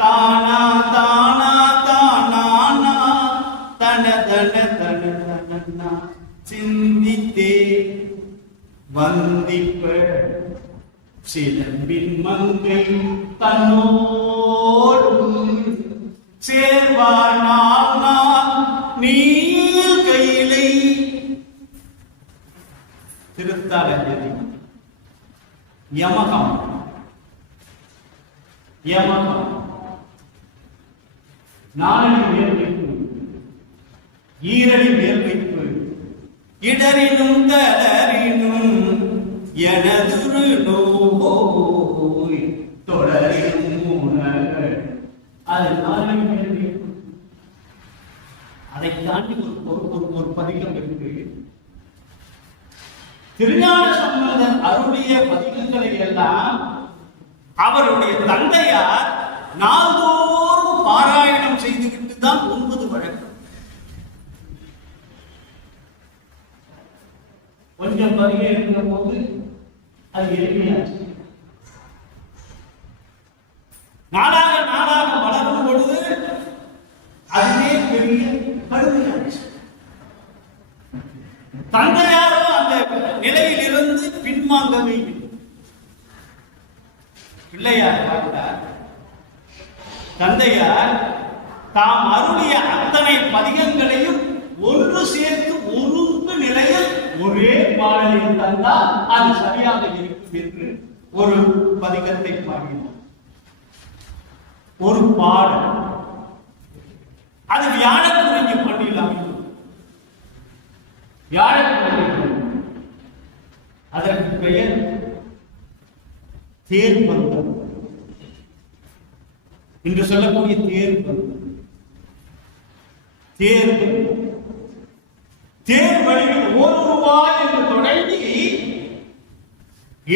தானா தானா தானா தன தன தன தன சிந்தித்தே வந்திப்ப சிலம்பின் மங்கை தன்னோடு சேர்வார் நான் நீல் கையிலை. திருத்தாளஞ்சலி. யமகம். யமகம் நாலடி மேல் வைப்பு, ஈரடி மேல் வைப்பு, இடரினும் தளரினும் எனதுரு நோய் தொடரினும் உணர்கள். அது நாலடி மேல் வைப்பு. அதை தாண்டி ஒரு பதிகம் இருக்கு. திருஞான சம்பந்தர் அருளிய பதிகங்களை எல்லாம் அவருடைய தந்தையார் நாள்தோறும் பாராயணம் செய்துவிட்டு தான் 9 வழக்கம். கொஞ்சம் பதிகை இருந்த போது அது எளிமையாச்சு. நாளாக நாளாக வளரும் பொழுது அதுவே பெரிய கருமையாச்சு. தந்தையாரோ அந்த நிலையில் இருந்து பின்வாங்கவே இல்லை. பிள்ளையார் பார்த்தார், தந்தையார் தாம் அருளிய அத்தனை பதிகங்களையும் ஒன்று சேர்த்து ஒருங்கு நிலையில் ஒரே பாடலில் தந்தால் அது சரியாக இருக்கும் என்று ஒரு பதிகத்தை பாடினார். ஒரு பாடல் அது வியாழ குறிஞ்சி பண்ணில் அமைந்தது. வியாழ குறிஞ்சி அதற்கு பெயர் தேர்பந்தம் என்று சொல்லக்கூடிய தேர்பந்தம். தேர் வழியில் 1 ரூபாய் என்று தொடங்கி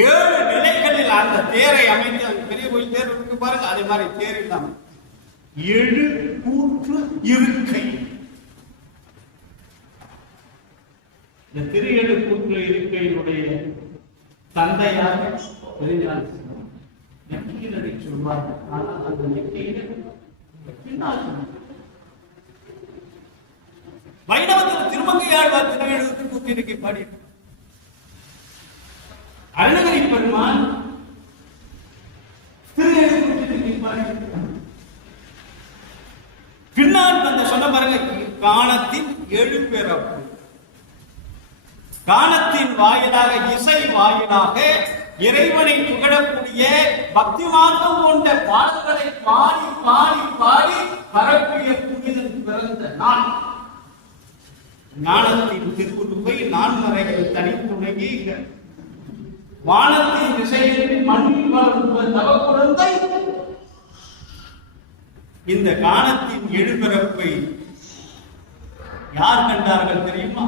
7 நிலைகளில் அந்த தேரை அமைத்து, அந்த பெரிய கோயில் தேர் இருக்கு பாருங்க, அதே மாதிரி தேர் இல்லாம 7 கூற்று இருக்கை. இந்த திரு 7 கூற்று இருக்கையினுடைய தந்தையாக நெற்றியிலரை சொல்வார்கள். ஆனால் அந்த நெற்றியில பின்னால் வைணவத்தில் திருமங்கையாழ்வார் திருவேழுக்கு கூத்திருக்கை பாடி அருணகிரி பெருமான் திரு கூத்திருக்கை பாடி பின்னால் அந்த சொன்ன பாருங்க, கானத்தின் எழுபிறப்பு. கானத்தின் வாயிலாக, இசை வாயிலாக இறைவனை புகழக்கூடிய பக்தி மார்க்கம் கொண்ட பாடல்களை பாடி பாடி பாடி பரப்பிய புனிதன் பிறந்த நாள். ஞானத்தின் திருவுருவை நான்மறைகள் தனித்துணங்கி வானத்தின் திசையில் மண்ணில் வளர்ந்த தவ குழந்தை இந்த கானத்தின் எழுபிறப்பை யார் கண்டார்கள் தெரியுமா?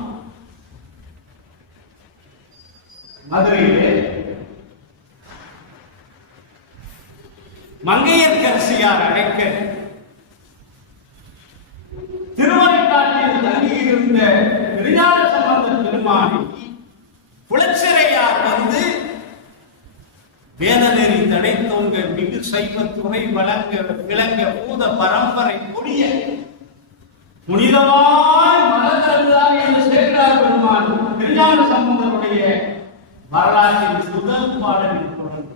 மதுரையிலே மங்கையர்கரசியார் அழைக்க திருமலைக்காட்டில் தங்கியிருந்த திருஞான சம்பந்த பெருமானை குலச்சிறையார் வந்து வேதநெறி தடைத்தோங்க மிகு சைவ துணை வழங்க விளங்க பூத பரம்பரை கொடிய புனிதமாய் மலர்ந்தார் என்று சேர்க்கிறார் பெருமான். திருஞான சம்பந்தருடைய வரலாற்றின் முதல் பாடலில் தொடர்ந்து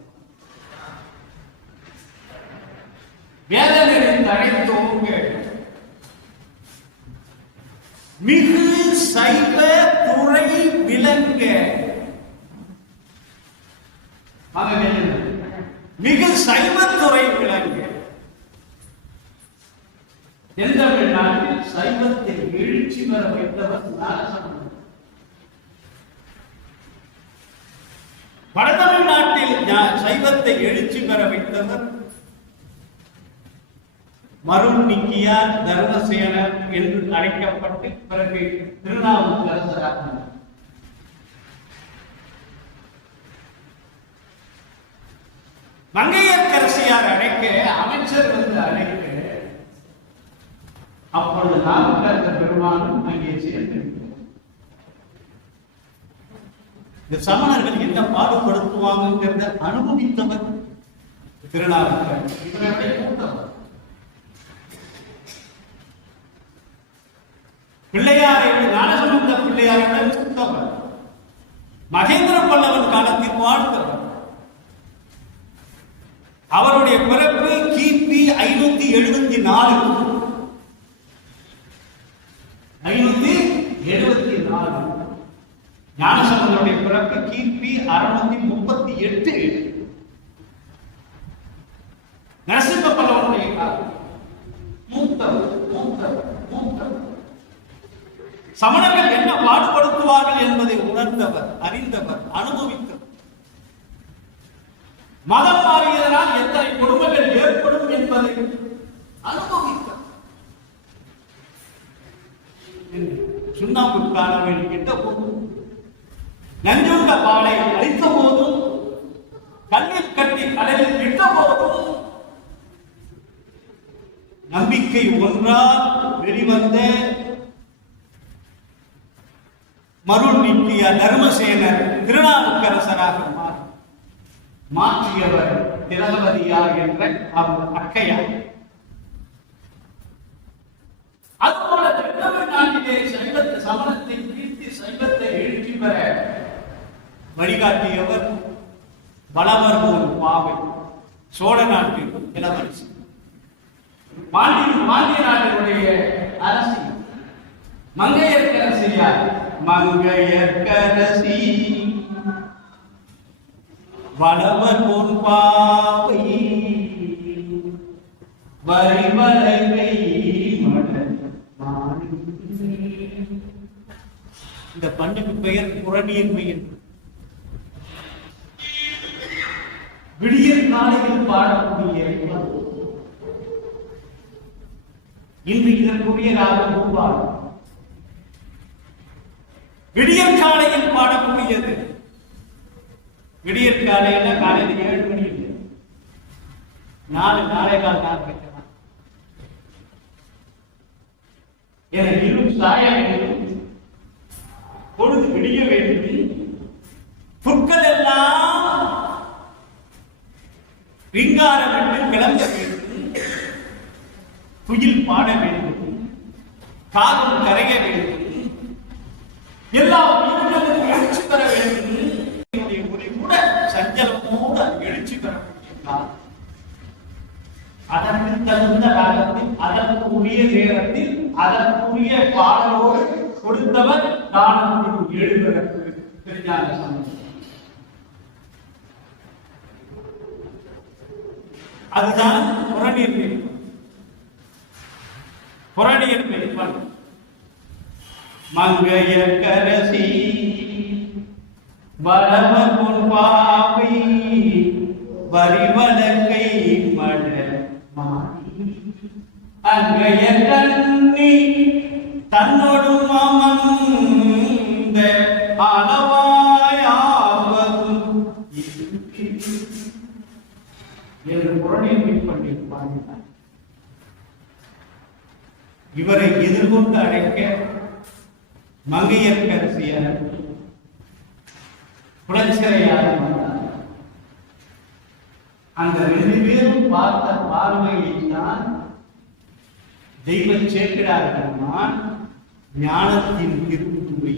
வேதனையின் தழைத்தோங்க மிகு சைவ துறை விளங்க. மிகு சைவத்துறை விளங்க. தென்தமிழ்நாட்டில் சைவத்தை எழுச்சி பெற வைத்தவர் ஞானசம்பந்தர். வடதமிழ்நாட்டில் சைவத்தை எழுச்சி பெற வைத்தவர் மருள்நீக்கியார் தர்மசேனர் என்று அழைக்கப்பட்டு பிறகு திருநாவுக்கரசராக. மங்கையர்க்கரசியார் அழைக்க, அமைச்சர் வந்து அழைக்க, அப்பொழுது நாவுக்கரசர் பெருமானும் அங்கே சேர்ந்திருக்கிறார். இந்த சமணர்கள் என்ன பாடுபடுத்துவாங்கிறத அனுபவித்தவர் திருநாவுக்கரசர். இவருடைய மூத்தவர் பிள்ளையாரை ஞானசம்பந்த பிள்ளையாரை மூத்தவர். மகேந்திர பல்லவன் காலத்தில் வாழ்ந்தவர். அவருடைய பிறப்பு கிபி 574. 574. ஞானசம்பந்தருடைய பிறப்பு கிபி 638. நரசிம்ம பல்லவனுடைய காலம். மூத்தவர். சமணர்கள் என்ன பாடுபடுத்துவார்கள் என்பதை உணர்ந்தவர், அறிந்தவர், அனுபவித்தவர். மதம் மாறியதனால் எத்தனை கொடுமைகள் ஏற்படும் என்பதை அனுபவித்தவர். சுண்ணாம்பு காணவேல் கிட்ட போதும், நஞ்சுண்ட பாலை அழித்த போதும், கல்லில் கட்டி கடலில் விட்ட போதும், நம்பிக்கை ஒன்றால் வெளிவந்த மருள்நீக்கிய தர்மசேனர் திருநாவுக்கரசராக மாற்றியவர் திலகவதியார் என்ற அவர் அக்கையார். அதுபோல தென்தமிழ்நாட்டிலே சைவத்தை சமணத்தை வீழ்த்தி சைவத்தை எழுச்சி பெற வழிகாட்டியவர் வளவர்கோன் பாவை, சோழ நாட்டின் இளவரசி. பாண்டிய நாட்டினுடைய அரசி மங்கையர்க்கரசியார். மங்கையர்க்கரசி வளவர்கோன் பாவை வரிவளை இந்த பண்ணுக்கு பெயர் புரணியின் பெயர். விடியற் காலையில் பாடக்கூடிய இன்று இதற்குரிய ராகம் பூபால். விடியற் காலையில் பாடக்கூடியது. விடியற் காலையில காலையில் 7 மணி இல்லை, 4:45 நான் கேட்கலாம். எனக்கு இருள் சாய வேண்டும், பொழுது விடிய வேண்டும், புற்கள் எல்லாம் விங்காரம் விட்டு கிளம்ப வேண்டும், துயில் பாட வேண்டும், காதல் கரைய வேண்டும், எல்லா உயிர்களும் எழுச்சி பெற வேண்டும். ஒளி கூட சஞ்சலமோடு எழுச்சி பெற முடியும். அதற்கு தகுந்த காலத்தில், அதற்கு உரிய நேரத்தில், அதற்குரிய பாடலோடு கொடுத்தவர் தானத்தில் எழுதுவதற்கு திருஞான சம்பந்தர். அதுதான் புரணியர் வெளிப்பாடு. மங்கையர்க்கரசி வளவர்கோன் பாவை வரிவளக்கை மட அங்கைய கண்ணி தன்னோடு அமர்ந்த அளவாயாவதும் என்று புரணியர் பண்ணியிருப்பாங்க. இவரை எதிர்கொண்டு அழைக்க மங்கையர்க்கரசியார் புலச்சிறையாக வந்தார். அந்த 2 பேரும் பார்த்த பார்வையை தான் தெய்வ சேக்கிழார் ஞானத்தின் திருப்புவை.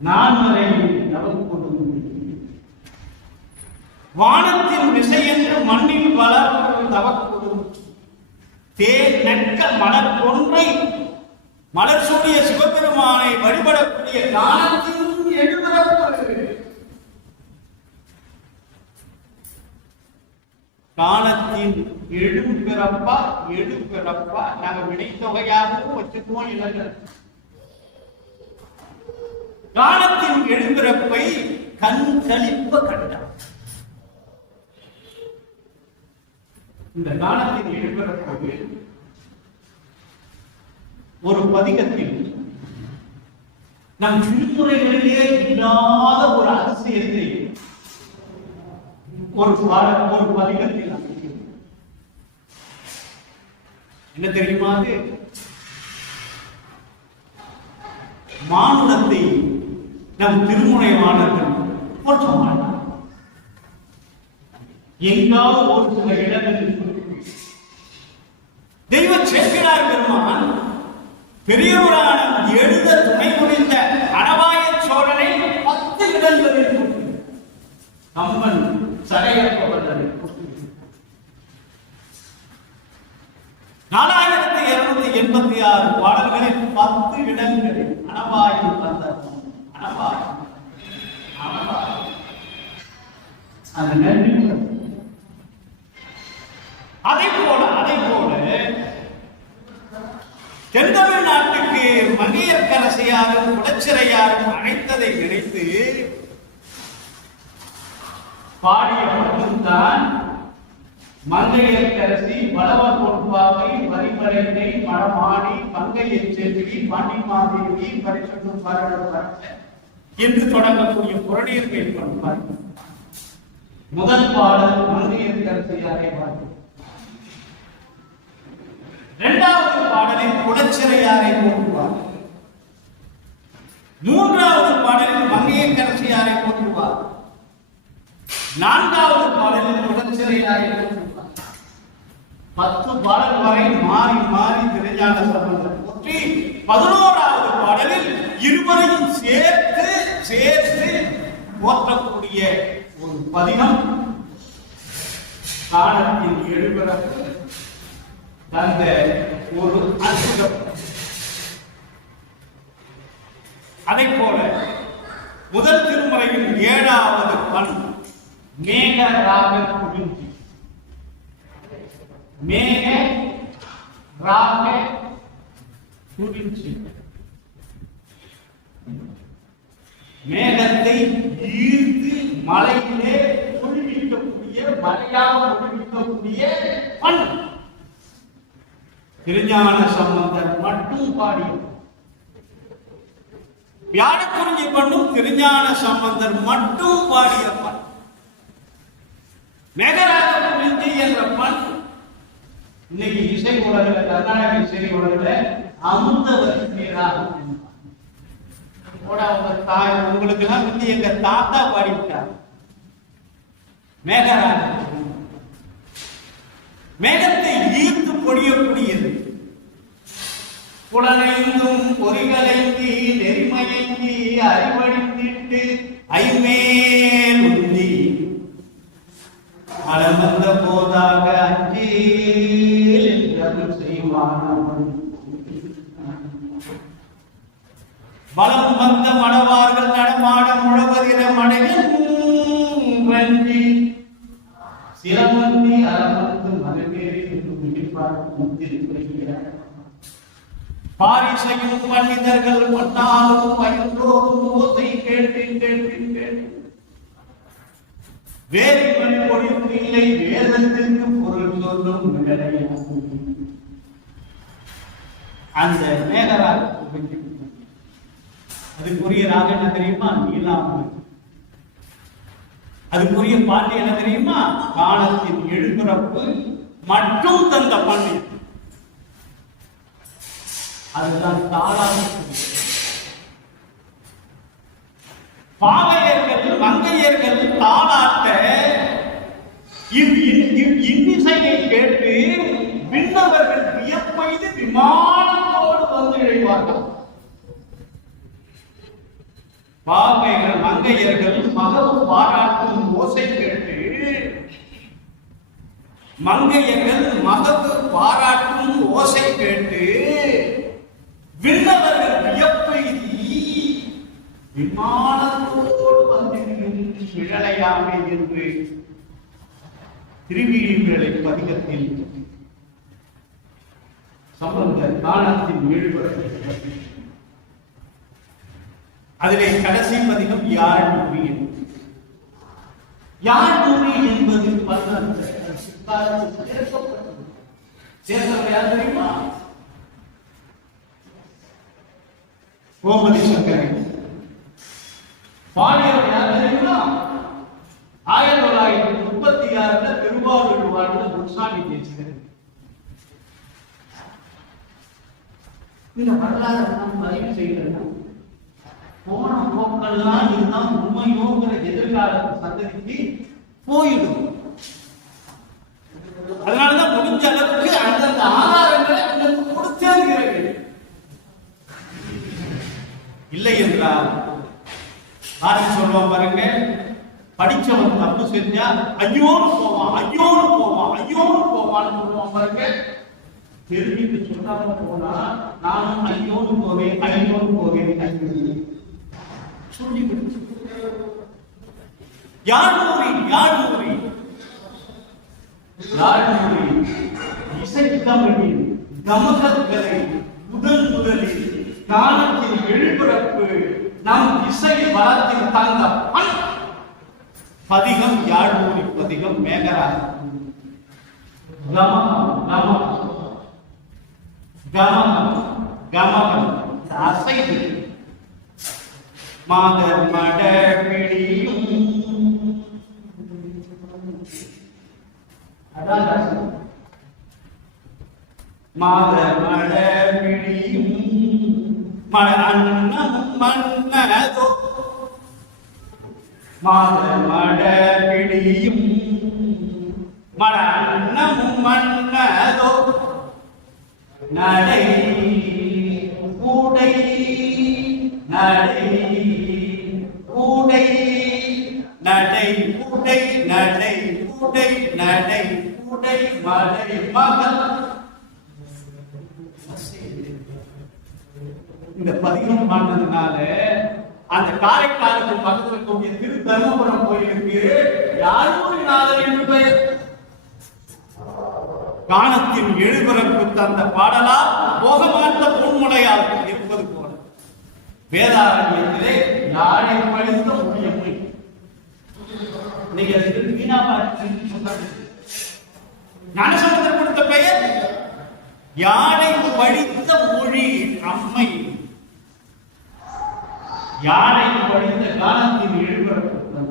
நான் வரை நவக்கொடும் வானத்தின் விசை என்று மண்ணில் வளரும் தவக்கொடும் தேர் நட்க மலர் கொன்றை மலர் சூடிய சிவபெருமானை வழிபடக்கூடிய காலத்தின் எழுபிறப்பு காலத்தின் எழுபிறப்பா நாங்க விடைத்தொகையாகவும் வச்சுக்குவோம். இல்லைங்க, காலத்தின் எழுபிறப்பை கண் கழிப்ப கண்டார். இந்த காலத்தின் எழுபிறப்பு ஒரு பதிகத்தில் நம் திருமுறைகளிலே இல்லாத ஒரு அதிசயத்தை ஒரு பதிகத்தில் என்ன தெரியுமா? மானுடத்தை நம் திருமுறை மாணவர்கள் போற்ற மாட்டார். எங்காவது ஒரு சில இடங்களில் தெய்வ சேக்கிழார் பெருமான் பெரியவரான எழுத துணை புரிந்த அனவாய சோழனை 10 இடங்களில் கம்பன் சடையப்பவர்களை 4286 பாடல்களில் 10 இடங்களில் அனவாயும் தந்தார். அதை போல தென்தமிழ்நாட்டுக்கு மங்கையர்க்கரசியாரும் குலச்சிறையாரும் அழைத்ததை நினைத்து பாடிய மட்டும்தான் மங்கையர்க்கரசி வளவர் பொன்பாவை வரிமறைத்தை மடமாடி மங்கையர் செல்வி பாண்டிமாதேவி பரிசுக்கும் பாராட்ட என்று தொடங்கக்கூடிய புரணியர்கள் பண்பார். முதல் பாடல் மங்கையர்க்கரசியாரை பாடி, இரண்டாவது பாடலில் குலச்சிறையாரை போற்றுவார், மூன்றாவது பாடலில் மங்கையர்க்கரசியாரை போற்றுவார், நான்காவது பாடலில் குலச்சிறையாரை போற்றுவார். 10 பாடல் வரை மாறி மாறி திருஞான சம்பந்தர் போற்றி 11வது பாடலில் இருவரையும் சேர்த்து போற்றக்கூடிய ஒரு பதிகம் காலத்தின் எழுபிறப்பு தந்த ஒரு அற்புதம். அதை போல முதல் திருமுறையின் 7வது பண் மேக ராக குறிஞ்சி. மேக ராக குறிஞ்சி மேகத்தை ஈர்த்து மலையிலே குளிர்விக்கக்கூடிய மலையாக குளிர்விக்கக்கூடிய பண் திருஞான சம்பந்தர் மட்டும் பாடியது. வியாழக்குறிஞ்சி பண்ணும் திருஞான சம்பந்தர் மட்டும் பாடிய பண். மேகராக குறிஞ்சி என்ற பண் இன்னைக்கு இசை உலகில், கர்நாடக இசை உலகில் அமுத வரிசையாக உங்களுக்கு எல்லாம் வந்து எங்க தாத்தா பாடிவிட்டார். மேகராக மேகத்தை ஈர்த்து பொழியக்கூடியது. புலனைந்தும் பொறிகளைந்தி நெறிமயங்கி அறிவழிந்திட்டு ஐமேல் உந்தி மலம் வந்த போதாக அஞ்சேல் என்று செய்வான். பலம் வந்த மடவார்கள் நடமாட முழவதிர மடையும் வஞ்சி சிரமந்தி அறமந்து மனவேறி பாரிசையும் மனிதர்கள் மன்னாலும் பயந்தோரும் ஓசை கேட்டு வேறு மணி பொழிவு இல்லை வேதத்திற்கு பொருள் சொல்லும் அந்த மேகராக அதுக்குரிய ராகம் என்ன தெரியுமா? நீலாம்பரி. அதுக்குரிய பாட்டு என்ன தெரியுமா? காலத்தின் எழுபிறப்பு மட்டும் தந்த பண்ணி. அதுதான் தாளாக பாவையர்கள் மங்கையர்கள் தாளாட்ட இன்னிசையை கேட்டு விண்ணவர்கள் வியப்பெய்து விமானத்தோடு வந்து இழைவார்கள். பாவைகள் மங்கையர்கள் மகவு பாராட்டும் ஓசை கேட்டு, மங்கையர்கள் மகவு பாராட்டும் ஓசை கேட்டு விண்ணவர்கள் வியப்பெய்தி விமானத்தோடு வந்திருக்கும் விழலையாமை என்று திருவிழிகளை பதிகத்தில் சம்பந்தர் காலத்தின் எழுபது. அதிலே கடைசி பதிகம் யாழ் நூறி. யாழ் நூறி என்பது சேர்ந்தவர் யார் தெரியுமா? கோமதி சங்கரன். பாடியவர் யார் தெரியுமா? 1936 திருவாரூர் வாழ்ந்த முன்சாமி தேசிகர். இந்த வரலாறு நாம் பதிவு செய்யணும். போன போக்கெல்லாம் இதுதான் உண்மையோங்கிற எதிர்கால சந்ததிக்கு போயிடும். அதனாலதான் முடிஞ்ச அளவுக்கு அந்தந்த ஆதாரங்களை கொடுத்தேன். இல்லை என்றால் யாரும் சொல்லுவான் பாருங்க, படிச்சவன் தப்பு செஞ்சா ஐயோன்னு போவான், ஐயோன்னு போவான், ஐயோன்னு போவான்னு சொல்லுவான் பாருங்க. தெரிவித்து சொல்லாம போனா நானும் ஐயோன்னு போவேன், ஐயோன்னு போவேன் சொல்லி இசைத்தமிழின் கமகங்களை முதலில் காலத்தின் எழுபிறப்பு நம் இசை வளத்தின் தந்த பதிகம் யாழ்மொழி பதிகம் மேகராஜ். கமகம் அசைது மாதர் மட பிடியும் மாதர் மட பிடியும் மட அன்னம் மன்னதோ மாதர் மட பிடியும் மட அன்னம் மன்னதோ நடை கூடை நடை கூடை நடை கூடை நடை கூடை நடை கூடை மடை மகள். இந்த பதிகம் பாடினதுனால அந்த காரைக்காலுக்கு பக்கத்தில் இருக்கக்கூடிய திரு தர்மபுரம் கோயிலுக்கு யாரும் நாதர் என்று பெயர். காணத்தின் எழுபிறப்பு தந்த பாடலா போகமாட்ட பொன்முனையால் இருப்பது போல வேதாரண்யத்திலே யாரை படித்த மொழி நீங்க ஞானசம்பந்தர் கொடுத்த பெயர் யானை படித்த மொழி அம்மை. யானை படித்த காலத்தின் எழுபிறப்பு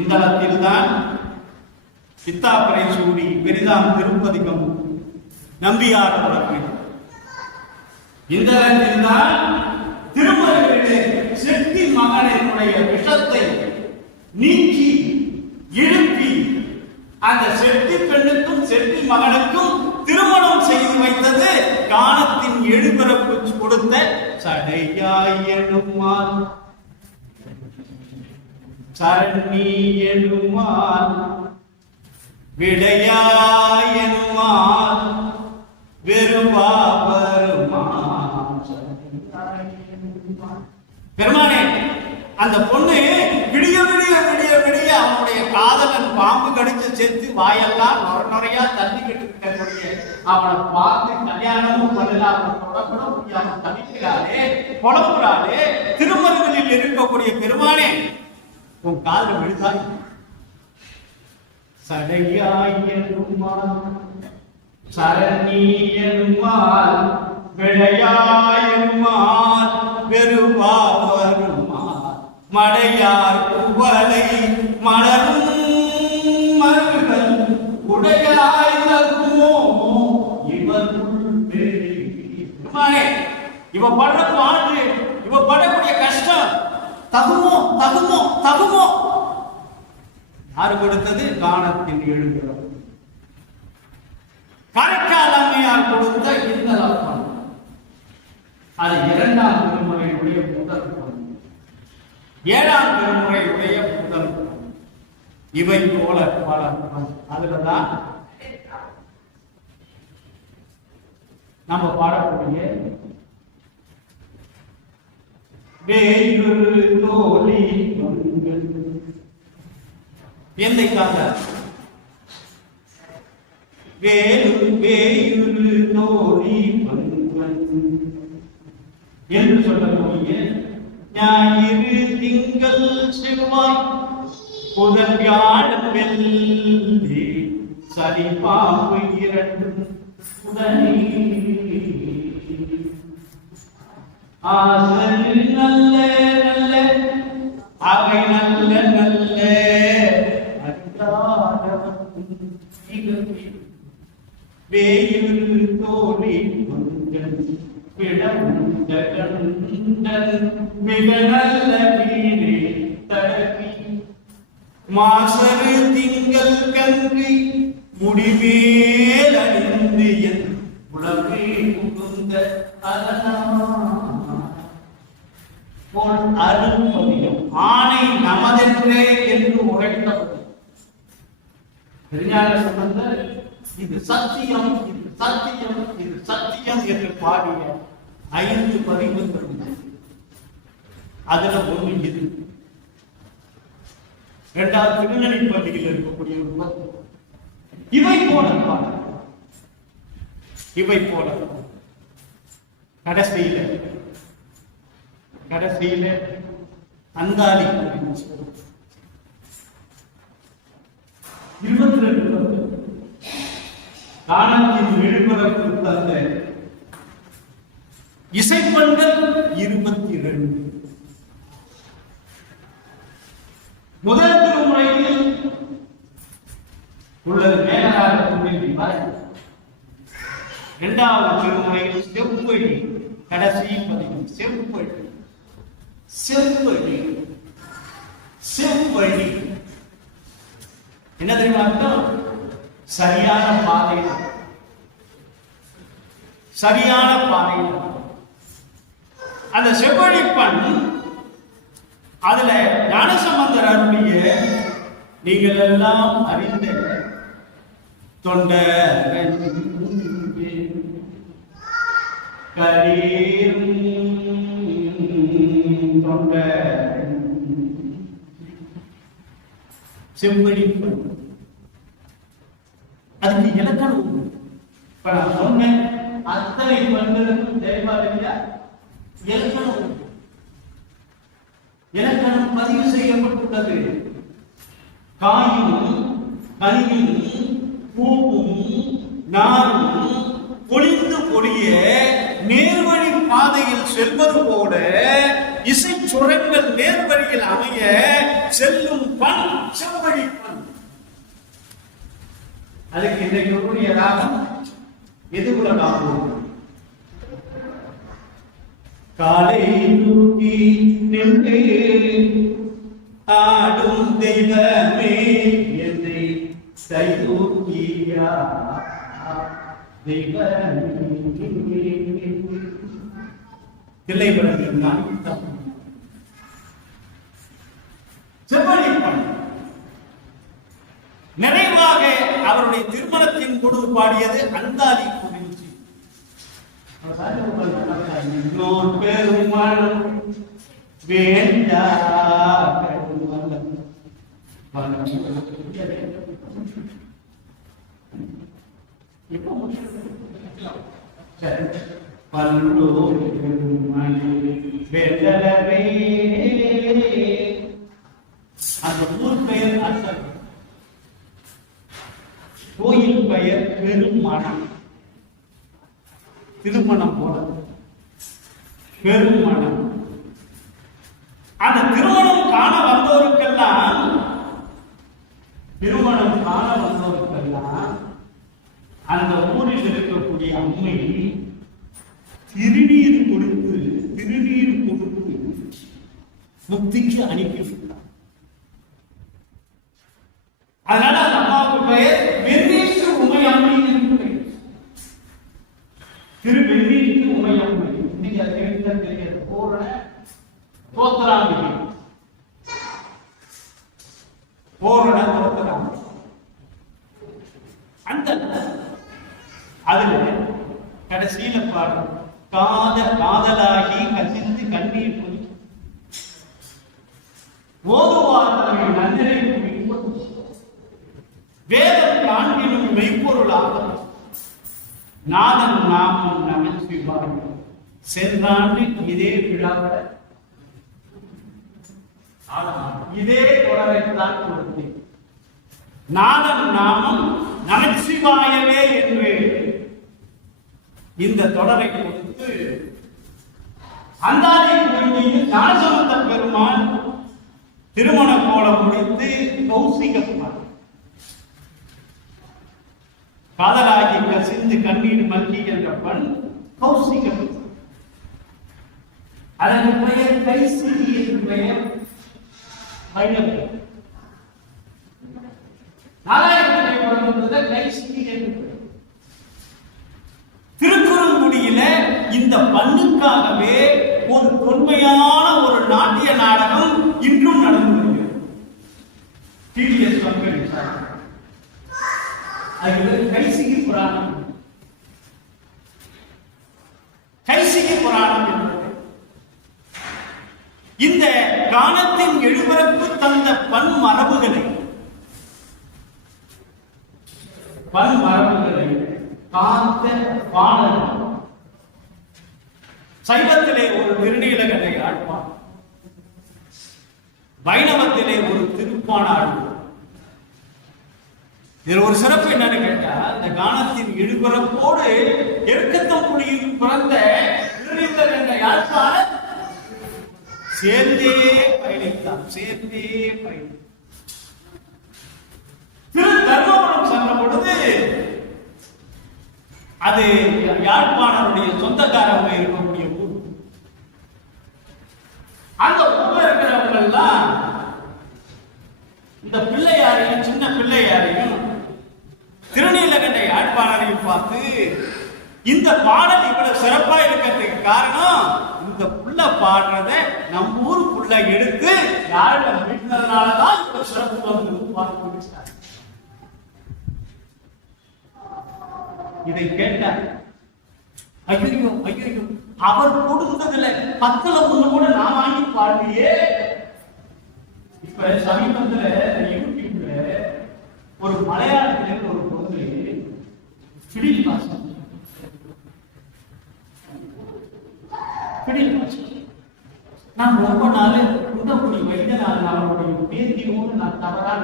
இந்தளத்தில் தான் சித்தாப்பரை சூடி பெரிதாம் திருப்பதிகம் நம்பியார் வழக்கு. இந்த இடத்தில்தான் திருமலையிலே செட்டி மகனினுடைய விஷத்தை நீக்கி எழுப்பி அந்த செட்டி பெண்ணுக்கும் செட்டி மகனுக்கும் திருமணம் செய்து வைத்தது காலத்தின் எழுபிறப்பு கொடுத்த சடையாய் எனுமால் சரணி எனுமால் விடையாய் எனுமால் வெறுவா பெருமானே. அந்த பொண்ணு விடிய விடிய விடிய விடிய அவனுடைய காதலன் பாம்பு கடிச்சு செத்து வாயெல்லாம் நுறையா தள்ளிக்கிட்டு இருக்கக்கூடிய அவனை பார்த்து கல்யாணமும் பண்ணல, அவனை தொடக்கூட முடியாம தவிக்கிறாளே, புலம்புறாளே. திருமருகளில் இருக்கக்கூடிய பெருமானே உன் காதல விழுதாய் சடையாய் எனுமால் சரணி எனுமால் விளையாய் எனுமால் வெறுவா வருமால் மடையார் குவளை மலரும் மருகள் உடையாய் தகுமோ இவ படுற பாட்டு, இவ படக்கூடிய கஷ்டம் தகுமோ தகுமோ தகுமோ. யாரு கொடுத்தது? காணத்தின் எழுதுகிறோம். காரைக்கால் அம்மையார் கொடுத்த இந்த அது இரண்டாம் திருமுறையுடைய முதல் பகுதி. 7ஆம் திருமுறை உடைய முதல் இவை போல பல. அதுலதான் நம்ம பாடக்கூடிய வேயுரு தோழி எந்தைக்காக வேயுரு தோழி என்று சொல்லக்கூடிய ஞாயிறு திங்கள் செவ்வாய் புதன் வியாழன் வெள்ளி சனி பாம்பு 2 உடனே ஆசல் நல்ல நல்ல அவை நல்ல நல்ல வேயுரு தோழி விடம் மிக நல்ல வீரே தடவி மாசரு திங்கள் கன்றி முடிவேல் அணிந்து என் உலகே புகுந்த போல் அருள்பதியும் ஆணை நமதென்றே என்று உரைத்தபடி திருஞான சம்பந்தர் இது சத்தியம், இது சத்தியம், இது சத்தியம் என்று பாடிய 5 பதிவுகள். அதுல ஒன்று இது. 2வது திருநெல்வேலியில் இருக்கக்கூடிய ஒரு பத்து. இவை போல பாடல், இவை போல கடைசியில அந்தாதி 22 காணத்தின் விழுப்பதற்கு தந்த இசைப்பண்கள் 22. முதல் திருமுறையில் உள்ளது மேலாக கொண்டிருப்பார். 2வது திருமுறையில் செவ்வழி, கடைசி பதிவு செவ்வழி. செவ்வழி செவ்வழி என்ன தெரியுமா அர்த்தம்? சரியான பாதையில், சரியான பாதையில். அந்த செவ்வழிப்பண் அதுல ஞானசம்பந்தர் அருளிய நீங்கள் எல்லாம் அறிந்த தொண்ட தொண்ட செவ்வழிப்பண். அதுக்கு இலக்கணம் இப்ப நான் சொன்னேன். அத்தனை பண்களுக்கும் தேவாலயா இலக்கணம், இலக்கணம் பதிவு செய்யப்பட்டுள்ளது. காயும் கனியும் பூவும் நாரும் பொழிந்து பொழிய நேர்வழி பாதையில் செல்வது போல இசை சுரங்கள் நேர்வழியில் அமைய செல்லும் பண் செவ்வழி பண். அதுக்கு இன்றைக்கு கூடிய ராகம் எதுகுல ராகம்? காலை தூக்கி நின்று ஆடும் தெய்வமே என்னை கைதூக்கியா தெய்வமே. தில்லைப்படத்தில் நான் செவ்வழிப்பண் நிறைவாக அவருடைய திருமணத்தின் பொழுது பாடியது அந்தாதி குறிஞ்சி. பெருமணம் வேண்டா பல்லோ வேண்டலவே. அந்த ஊர் பெயர் அசல், கோயில் பெயர் பெருமணம். திருமணம் போல பெருமணம். அந்த திருமணம் காண வந்தோருக்கெல்லாம் அந்த ஊரில் இருக்கக்கூடிய அம்மை திருநீர் கொடுத்து முக்திக்கு அனுப்பிவிட்டார். அதனால அந்த அம்மாவுக்கு பெயர் வெண்ணீற்று உமையம்மை என்று பெயர். திரு வெண்ணீற்று உமையம்மை. நீங்க தெரியாது பூரண தோத்திராம்பிகை. போறன தோத்துறாங்க. அந்த அதுல கடைசியில பாரு, காதலாகி கசிந்து கண்ணீர் ஓதுவார்கள் நன்னரை வேதம் காண்பினும் மெய்ப்பொருளாக நாதன் நாமம் நமச்சிவாய். சென்றாண்டு இதே விழாவில் இதே தொடரைத்தான் கொடுத்தேன். நாதன் நாமம் நமச்சிவாயவே என்று இந்த தொடரை கொடுத்து அந்தாதி பகுதியில் ஞானசம்பந்த பெருமான் திருமண கோலம் முடித்து கௌசிகமான் காதலாகி கசிந்து கண்ணீர் மல்கி என்ற பண் கௌசிகம். அதன் பெயர் கைசிகி என்று பெயர் வைணவம். நாராயணனுடைய படம் கைசிகி என்று பெயர். திருக்குறங்குடியில இந்த பண்ணுக்காகவே ஒரு தொன்மையான ஒரு நாட்டிய நாடகம் இன்றும் நடந்து வருகிறது. டிடிஎஸ் கம்பெனி கைசிகி புராணம். கைசிகி புராணம் என்பது இந்த கானத்தின் எழுபரப்பு தந்த பன்மரபுகளை காத்த பாடல். சைவத்திலே ஒரு திருநீலகண்டை ஆழ்வான், வைணவத்திலே ஒரு திருப்பான ஆழ்வான். இதில் ஒரு சிறப்பு என்னன்னு கேட்டா, இந்த கானத்தின் எழுபரப்போடு எருக்கத்தங்குடியில் பிறந்த திருநீலகண்ட யாழ்ப்பாணர் சேர்ந்தே பயணித்தான். திரு தர்மபுரம் சென்ற பொழுது அது யாழ்ப்பாணருடைய சொந்தக்காரங்க இருக்கக்கூடிய ஊர். அந்த ஊர்ல இருக்கிறவங்க எல்லாம் இந்த பிள்ளையாரையும் சின்ன பிள்ளையாரையும் திருநீலகண்ட யாழ்ப்பாணரையும் பார்த்து, இந்த பாடல் இவ்வளவு சிறப்பா இருக்கிறதுக்கு காரணம் இந்த புள்ள பாடுறத நம்ம ஊர் புள்ள எடுத்து யாருல மீட்டினதுனாலதான் இவ்வளவு சிறப்பு வந்து பார்த்து. இதை கேட்டார். ஐயோ அவர் கொடுத்ததுல 10ல 1 கூட நான் வாங்கி பாடுவியே. இப்ப சமீபத்துல யூடியூப்ல ஒரு மலையாளத்துல ஒரு பொண்ணு பிடில் பாசம் நான் ரொம்ப நாள் குண்டக்குடி வைத்தியநாதன் அவருடைய பேத்தியோடு நான் தவறா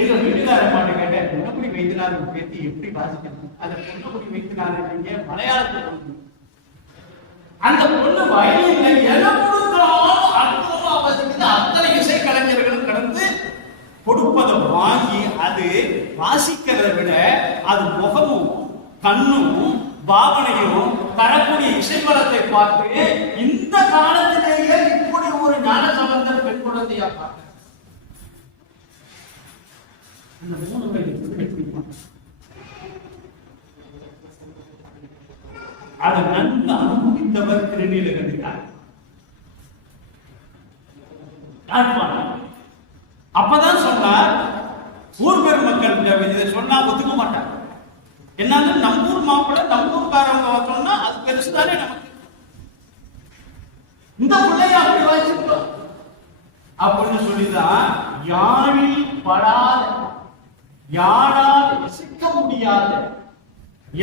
எங்க வீட்டுக்கார பாட்டு கேட்டேன். குண்டக்குடி வைத்தியநாதன் பேத்தி எப்படி வாசிக்கணும்? அந்த குண்டக்குடி வைத்தியநாதன் மலையாளத்தில் அந்த பொண்ணு வயலில் எதை கொடுத்தாலும் அற்புதமா வாசிக்குது. அத்தனை இசை கலைஞர்களும் கடந்து கொடுப்பதை வாங்கி அது வாசிக்கிறத விட அது முகமும் கண்ணும் பாவனையும் தரக்கூடிய இசை வளத்தை பார்த்து இந்த காலத்திலேயே இப்படி ஒரு ஞானசம்பந்தர் பெண் குழந்தையா பார்க்க அந்த 3 வயது அதை நன்கு அனுபவித்தவர் திருநீலகண்டர். அப்பதான் சொன்னார், ஊர் பெருமக்கள் இதை சொன்னா ஒத்துக்க மாட்டாங்க. என்னன்னா நம்ம ஊர் மாப்பிள்ளை நம்ம ஊர்காரவங்க சொன்னா அது பெருசுதானே நமக்கு. இந்த பிள்ளைய அப்படி வாசிக்கிறோம் அப்படின்னு சொல்லிதான் யாழில் படாத, யாழால் இசைக்க முடியாத,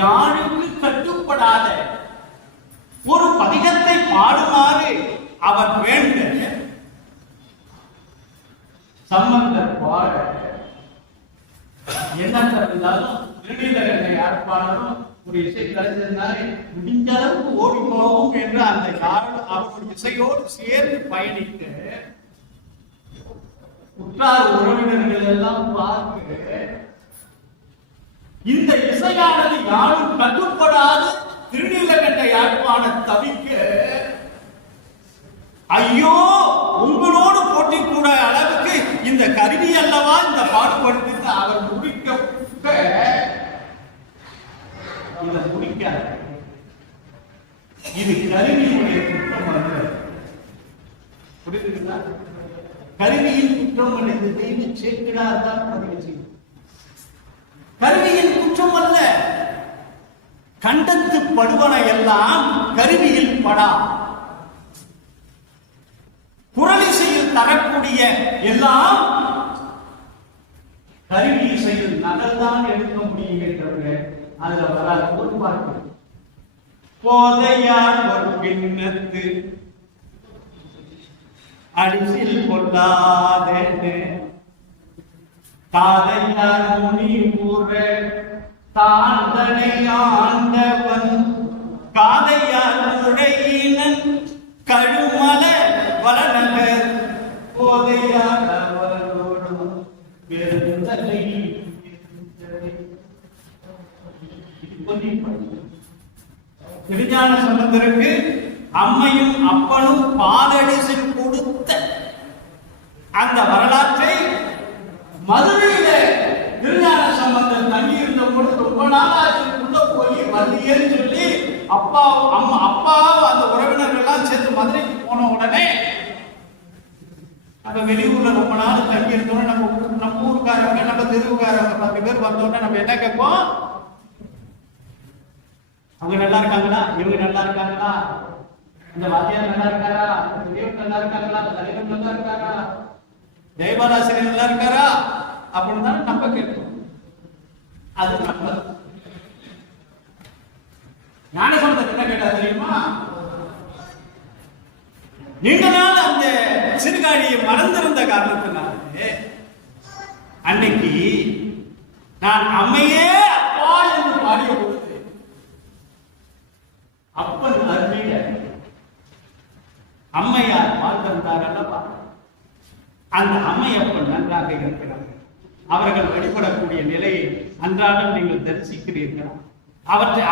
யாழுக்கு கட்டுப்படாத ஒரு பதிகத்தை பாடுமாறு அவர் வேண்ட சம்பந்தர் பாட என்ன இருந்தாலும் திருநீலகண்டை யாழ்ப்பாணரும் ஒரு இசை கலைஞர்னாலே முடிஞ்ச அளவுக்கு ஓடி போவோம் என்று அந்த அவருடைய இசையோடு சேர்ந்து பயணிக்க உற்றார் உறவினர்கள் எல்லாம் பார்க்க இந்த இசையானது யாரும் கட்டுப்படாது திருநீலகண்ட யாழ்ப்பாண தவிக்க, ஐயோ உங்களோடு போட்டி கூட அளவுக்கு இந்த கருவி அல்லவா இந்த பாடுபடுத்தி அவர் முடிக்க இதை முடிக்காது. இது கருவியுடைய குற்றம் அல்ல. புரியுதுங்களா? கருவியின் குற்றம் அல்லது தெய்வ சேர்க்கிறார் தான் பதிவு செய்யும். கருவியின் குற்றம் அல்ல, கண்டத்து படுவன எல்லாம் கருவியில் படா. குரலிசையில் தரக்கூடிய எல்லாம் கருவி இசையில் நகல் தான் எடுக்க முடியும் என்றது அதுல வராது. ஒரு பார்க்க போதையார் ஒரு பின்னத்து அடிசில் கொள்ளாதே தாதையார் முனி ஊர தாந்தனை ஆண்டவன் காதையார் உரையினன் கழுமல வளநகர் போதையார் அவரோடும் பெருந்தலை திருஞான சம்பந்தருக்கு அம்மையும் அப்பனும் பாதடிசில் கொடுத்த அந்த வரலாற்றை மதுரையில திருஞான சம்பந்தர் தங்கியிருந்த பொழுது ரொம்ப நாளாச்சு உள்ள போய் வரலையேன்னு சொல்லி அப்பா அம்மா அப்பா அந்த உறவினர்கள் எல்லாம் சேர்ந்து மதுரைக்கு போன உடனே நம்ம வெளியூர்ல ரொம்ப நாள் தங்கி இருந்தோம். நம்ம ஊருக்காரங்க நம்ம தெருவுக்காரங்க 10 பேர் வந்தோடனே நம்ம என்ன கேட்போம்? அவங்க நல்லா இருக்காங்களா, இவங்க நல்லா இருக்காங்களா, இந்த வாத்தியார் நல்லா இருக்காரா, பெரியவர் நல்லா இருக்காங்களா, தலைவர் நல்லா இருக்காரா, ஜெயபாலாசிரியர் நல்லா இருக்காரா அப்படின்னு தான் நம்ம கேட்போம். அது நம்ம ஞானசம்பந்தர் என்ன கேட்டா தெரியுமா? நீண்ட நாள் அந்த சிறுகாழியை மறந்திருந்த காரணத்தினாலே அன்னைக்கு நான் அம்மையே அப்பா என்று பாடிய பொழுது அப்பன் அருமைய அம்மையார் வாழ்ந்திருந்தார் அல்லவா? அந்த அம்மையப்பன் நன்றாக இருக்கிறார்கள். அவர்கள் வழிபடக்கூடிய நிலையை அன்றாடம் நீங்கள் தரிசிக்கிறீர்களா?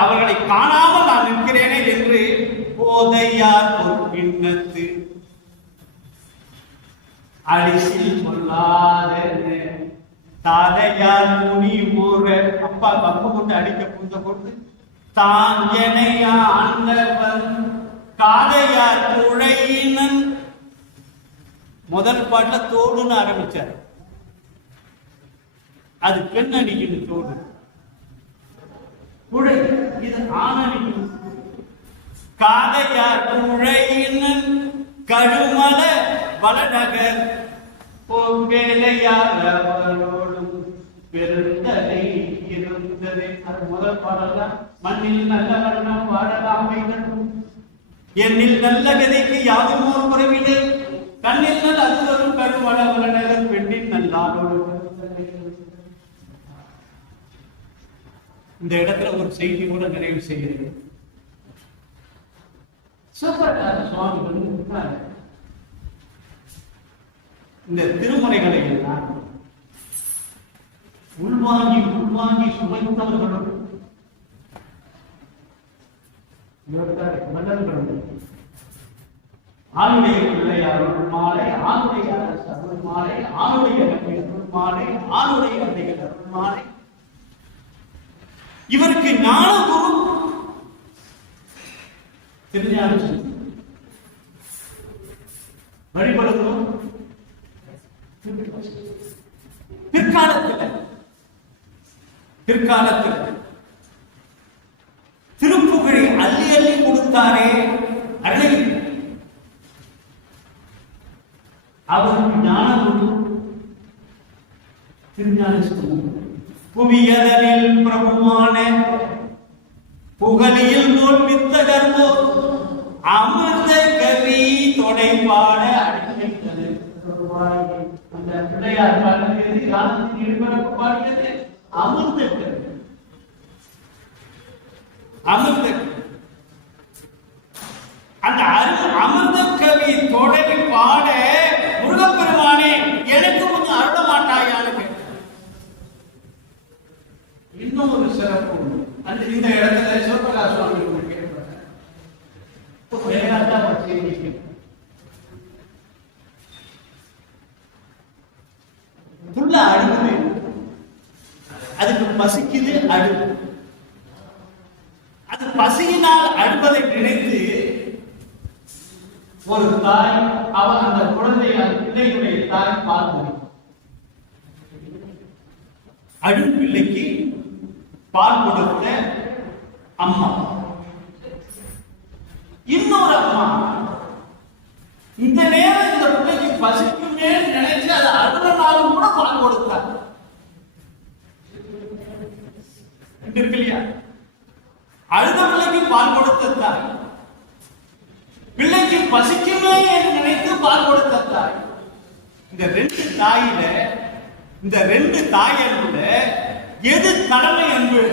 அவர்களை காணாமல் நான் நிற்கிறேனே என்று போதையார் ஒரு பின்னத்து அடிசில் கொள்ளாத தாதையார் முனி ஊர அப்பா பம்பு கொண்டு அடிக்க புந்த பொழுது தான் எனையா ஆண்டவன் காதையார் குழையினன். முதல் பாட்டுல தோடுன்னு ஆரம்பிச்சார். அது பெண்ணடிக்கு தோடு, குழை இது ஆணடிக்கு. காதையார் குழையினன் கழுமல வளநகர் பொங்கலையார் அவரோடும் பெருந்தலை இருந்தது. அது முதல் பாடல்தான். மண்ணில் நல்ல வண்ணம் வாழலாமை என்னில் நல்ல கதைக்கு யாரும் ஒரு குறைவில்லை, கண்ணில் நல்ல அதுவரும் கருவள வளநகர் பெண்ணின் நல்லாரோடு. இந்த இடத்துல ஒரு செய்தி கூட நிறைவு செய்கிறது. சிவபிரகாச சுவாமிகள் இந்த திருமுறைகளை எல்லாம் உள்வாங்கி உள்வாங்கி சுமைத்தவர்களும் ஆணுடைய பிள்ளையார் மாலை, ஆணுடைய அருள் மாலை, ஆணுடைய அருள் மாலை, ஆணுடைய அருள் மாலை. இவருக்கு ஞானகுரு திருஞான வழிபடுகிறோம். பிற்காலத்தில் திருப்புகழை அள்ளி அள்ளி கொடுத்தாரே அள்ளி, அவருக்கு ஞானகுரு திருஞான புவியதனில் பிரபுமான புகழியில் போல் வித்தகர்வோ அமிர்த கவி தொடைபாட அடிமைத்தது. அந்த பிள்ளையார் பாடுகிறது, ராமத்தின் ஈடுபடப்பு பாடுகிறது அமிர்த கவி. அமிர்த அந்த அமிர்த கவி தொடை பாட முருகப்பெருமானே எனக்கு கொஞ்சம் அருள மாட்டாயான்னு கேட்டார். இன்னும் ஒரு சிறப்பு உண்டு. அந்த இந்த இடத்துல சிவபிரகாச சுவாமி புள்ள அழுகுது, அதுக்கு பசிக்குது அழுகு. அது பசியினால் அழுவதை நினைத்து ஒரு தாய் அவன் அந்த குழந்தை அந்த பிள்ளையுடைய தாய் பால் குடிக்கும். அழும் பிள்ளைக்கு பால் கொடுத்த அம்மா. இன்னொரு அம்மா இந்த நேரம் இந்த பிள்ளைக்கு பசிக்குமே நினைச்சு அது அடுத்த நாளும் கூட பால் கொடுத்தார். இருக்கு இல்லையா? அழுத பிள்ளைக்கு பால் கொடுத்த தாய், பிள்ளைக்கு பசிக்குமே என்று நினைத்து பால் கொடுத்த தாய். இந்த ரெண்டு தாயில, இந்த ரெண்டு தாயன்புல எது கடமை அன்பு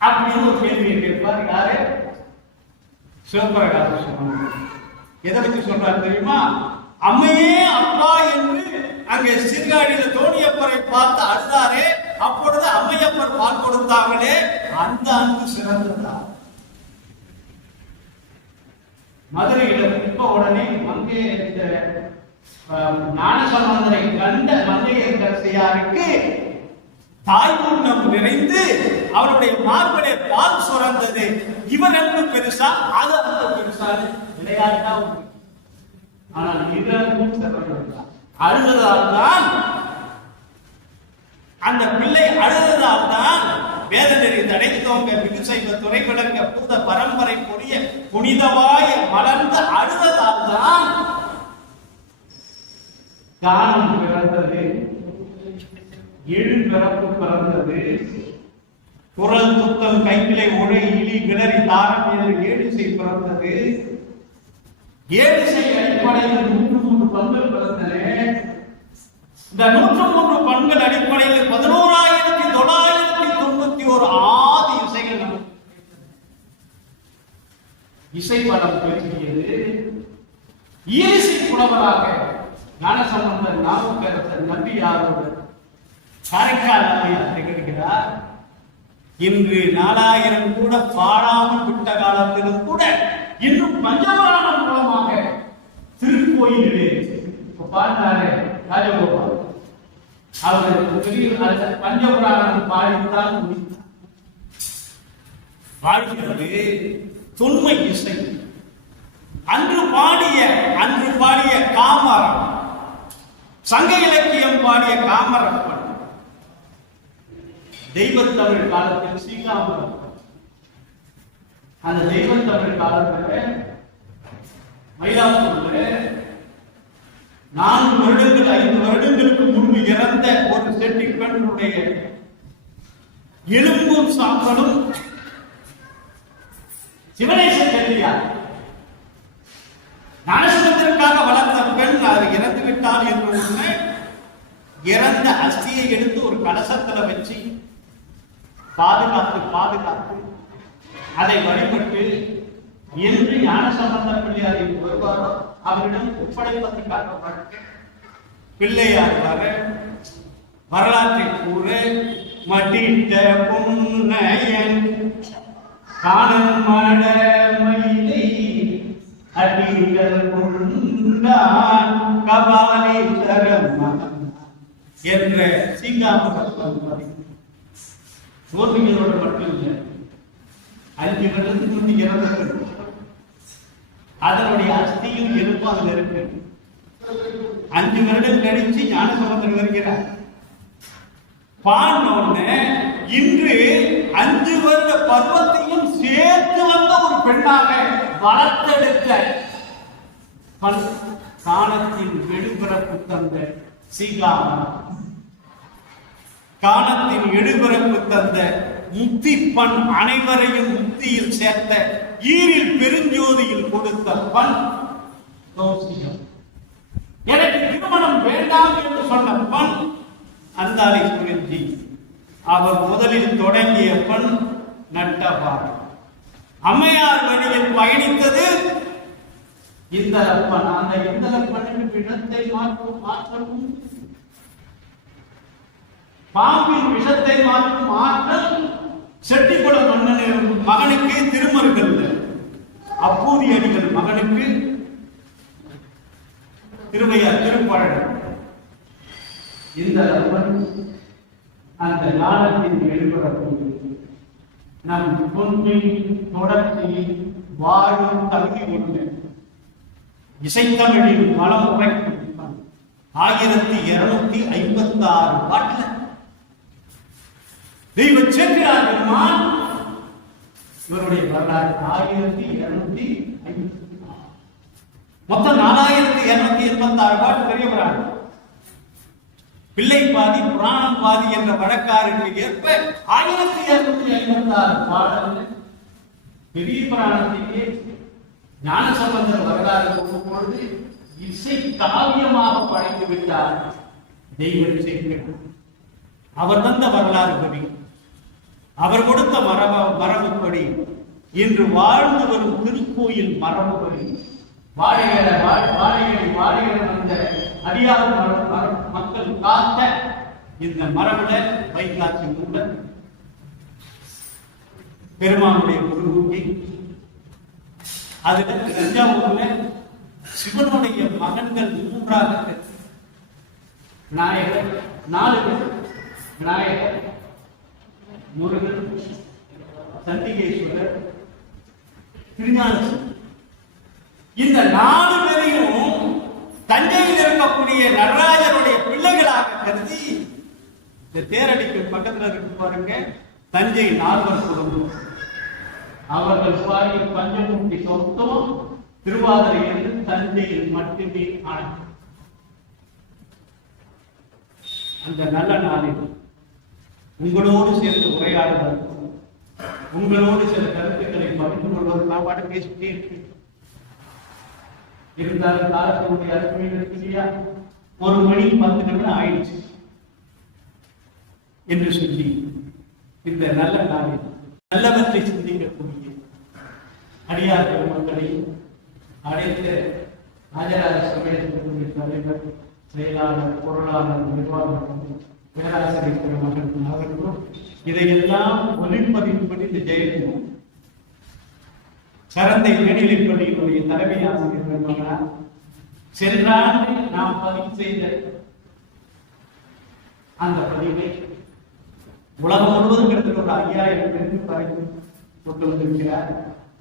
அப்படின்னு ஒரு கேள்வியை கேட்பார். யாரு? சிவபிரகாச சுவாமி. எதை வச்சு சொல்றாரு தெரியுமா? அம்மையே அப்பா என்று அங்கே சீர்காழியில தோணியப்பரை பார்த்து அழுதாரே, அப்பொழுது அம்மையப்பர் பால் கொடுத்தாங்களே, அந்த அன்பு சிறந்ததா? மதுரையில இப்ப உடனே மங்கை ஞானசம்பந்தரை கண்ட மங்கையரசியாருக்கு தாய்மூலம் நிறைந்து அவருடைய மார்புடைய பால் சுரந்தது. இவர் அன்பு பெருசா, அது அன்பு பெருசா? விளையாட்டா. ஆனால் இரண்டும் சிறந்ததுதான். அழுததால் தான், அந்த பிள்ளை அழுததால் தான் வேதநெறி தடைத்தோங்க மிகுசைவ துறை விளங்க பூத பரம்பரை பொரிய புனிதவாய மலர்ந்த அழுததால் தான் கானம் பிறந்தது, எழு பிறப்பு பிறந்தது. குரல் துத்தம் கைக்கிளை உழை இலி கிளறி தாரம் என்று ஏழிசை பிறந்தது. ஏழிசை அடிப்படையில் 103 பண்கள் பிறந்தன. இந்த 103 பண்கள் அடிப்படையில் 11,991 ஆதி இசைகள் நமக்கு இசை படம் பெருகியது. ஈரிசை புலவராக ஞானசம்பந்தர், நாவுக்கரசர், நம்பியாரோடு காரைக்கால் அம்மையார் திகழ்கிறார். இன்று 4000 கூட பாடாமல் விட்ட காலத்திலும் கூட இன்னும் பஞ்சபுராணம் மூலமாக திருக்கோயிலே பாடினாரே ராஜகோபால், அவர் பஞ்சபுராணம் பாடித்தான் வாழ்கிறது. தொன்மை இசை அன்று பாடிய காமரம், சங்க இலக்கியம் பாடிய காமரப்பன், தெய்வத்தமிழ் காலத்தில் சீகாமரம். அந்த தெய்வத்தமிழ் காலத்தில் மயிலாப்பூர்ல 4 வருடங்கள் 5 வருடங்களுக்கு முன்பு இறந்த ஒரு செட்டி பெண்ணுடைய எலும்பும் சாம்பலும் சிவனேச செட்டியார் ஞானசம்பந்தருக்காக வளர்த்த பெண் அது இறந்து விட்டால் என்று ஒன்று, இறந்த அஸ்தியை எடுத்து ஒரு கலசத்துல வச்சு பாதுகாத்து அதை வழிபட்டு என்று ஞானசம்பந்த பிள்ளையார் வருவாரோ அவரிடம் ஒப்படைப்பதற்காக பிள்ளையார் வர வரலாற்றை கூற மட்டிட்ட புன்னையன் காணன் மட மயிலை அடிகள் கொண்டான் கபாலி தரம் என்ற சீங்காம சோர்விகளோடு மட்டும் இல்லை, 5 வருடத்துக்கு முன்பு இறந்தது. அதனுடைய அஸ்தியும் எலும்பும் அதில் இருக்கு. 5 வருடம் கழிச்சு ஞானசம்பந்தர் வருகிறார். பாண்டோன்னு இன்று 5 வருட பருவத்தையும் சேர்த்து வந்த ஒரு பெண்ணாக வளர்த்தெடுத்த காலத்தின் எடுபிறப்பு தந்த சீகாமன், காலத்தின் எடுபிறப்பு தந்த முக்தி பண், அனைவரையும் முக்தியில் சேர்த்த ஈரில் பெருஞ்சோதியில் கொடுத்த பண் கௌசிகம். எனக்கு திருமணம் வேண்டாம் என்று சொன்ன பண் அந்தாளி குறிஞ்சி. அவர் முதலில் தொடங்கிய பண் நட்டபார். அம்மையார் வழியில் பயணித்தது இந்த பண். அந்த இந்த பண்ணின் இடத்தை மாற்றவும் பாம்பின் விஷத்தை மாற்றும் ஆற்றல் செட்டிக்குள மன்னன் மகனுக்கு திருமருகல், அப்பூதி அடிகள் மகனுக்கு திருவையார் திருப்பழகம். இந்த அந்த ஞானத்தின் எழுபரப்பு நம் தொன்பின் தொடர்ச்சி வாழும் தகுதி கொண்ட இசைத்தமிழில் பல முறை 1256 பாட்டுல தெய்வ சேக்கிழார் பெருமான் இவருடைய வரலாறு 1256 மொத்தம் 4286 பாட்டு பெரியவராக பிள்ளை பாதி புராணம் பாதி என்ற வழக்காருக்கு ஏற்ப 1256 பாடல்கள் பெரிய புராணத்திலே ஞானசம்பந்தர் வரலாறு கொடுக்கும் பொழுது இசை காவியமாக படைத்து விட்டார் தெய்வ சேக்கிழார். அவர் தந்த வரலாறு கவி, அவர் கொடுத்த மரபுப்படி இன்று வாழ்ந்து வரும் திருக்கோயில் மரபுப்படி வாழைகளை வந்த அடியார் மக்கள் காத்த இந்த மரபுல வைகாட்சி கூட பெருமானுடைய குருவுக்கு அதுல தஞ்சாவூர்ல சிவனுடைய மகன்கள் 3 விநாயகர் 4 பேர், விநாயகர், முருகன், சண்டிகேஸ்வரர், திருஞானசம்பந்தர். இந்த 4 பேரையும் தஞ்சையில் இருக்கக்கூடிய நடராஜருடைய பிள்ளைகளாக கருதி இந்த தேரடிக்கு பக்கத்துல இருக்கு பாருங்க தஞ்சை 4 குடும்பம். அவர்கள் பாடிய பஞ்சமூர்த்தி சொத்தும் திருவாதிரை என்று தஞ்சையில் மட்டுமே ஆன அந்த நல்ல நாளில் உங்களோடு சேர்ந்து உரையாடுவது, உங்களோடு சில கருத்துக்களை பகிர்ந்து கொள்வது பாட்டு பேசிட்டே இருக்கு. இருந்தாலும் காலத்தினுடைய அருமை இருக்கு இல்லையா, 1 மணி 10 நிமிடம் ஆயிடுச்சு என்று சொல்லி இந்த நல்ல நாளில் நல்லவற்றை சிந்திக்கக்கூடிய அடியார் பெருமக்களை அழைத்த ராஜராஜ சமயத்தினுடைய தலைவர், செயலாளர், பொருளாளர், நிர்வாகம், பேராசிரியர் பெருமக்கள் அவர்களும் இதையெல்லாம் ஒளிப்பதிவுபடி இந்த ஜெயலலிதா சரந்தை மேல்நிலைப்பள்ளியினுடைய தலைமை ஆசிரியர் சென்ற ஆண்டு நாம் பதிவு செய்த அந்த பதிவை உலகம் முழுவதும் கிட்டத்தட்ட ஒரு 5000 பேருக்கு பரவி கொண்டு வந்திருக்கிறார்.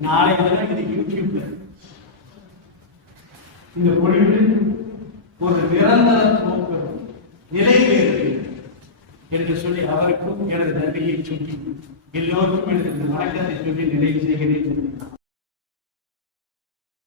நாளை தினம் இது யூடியூப்ல இந்த பொழிவு ஒரு நிரந்தர நோக்கு நிலைவேறு என்று சொல்லி அவருக்கும் எனது நன்றியை சொல்லி எல்லோருக்கும் எனது வணக்கத்தை சொல்லி நிறைவு செய்கிறேன்.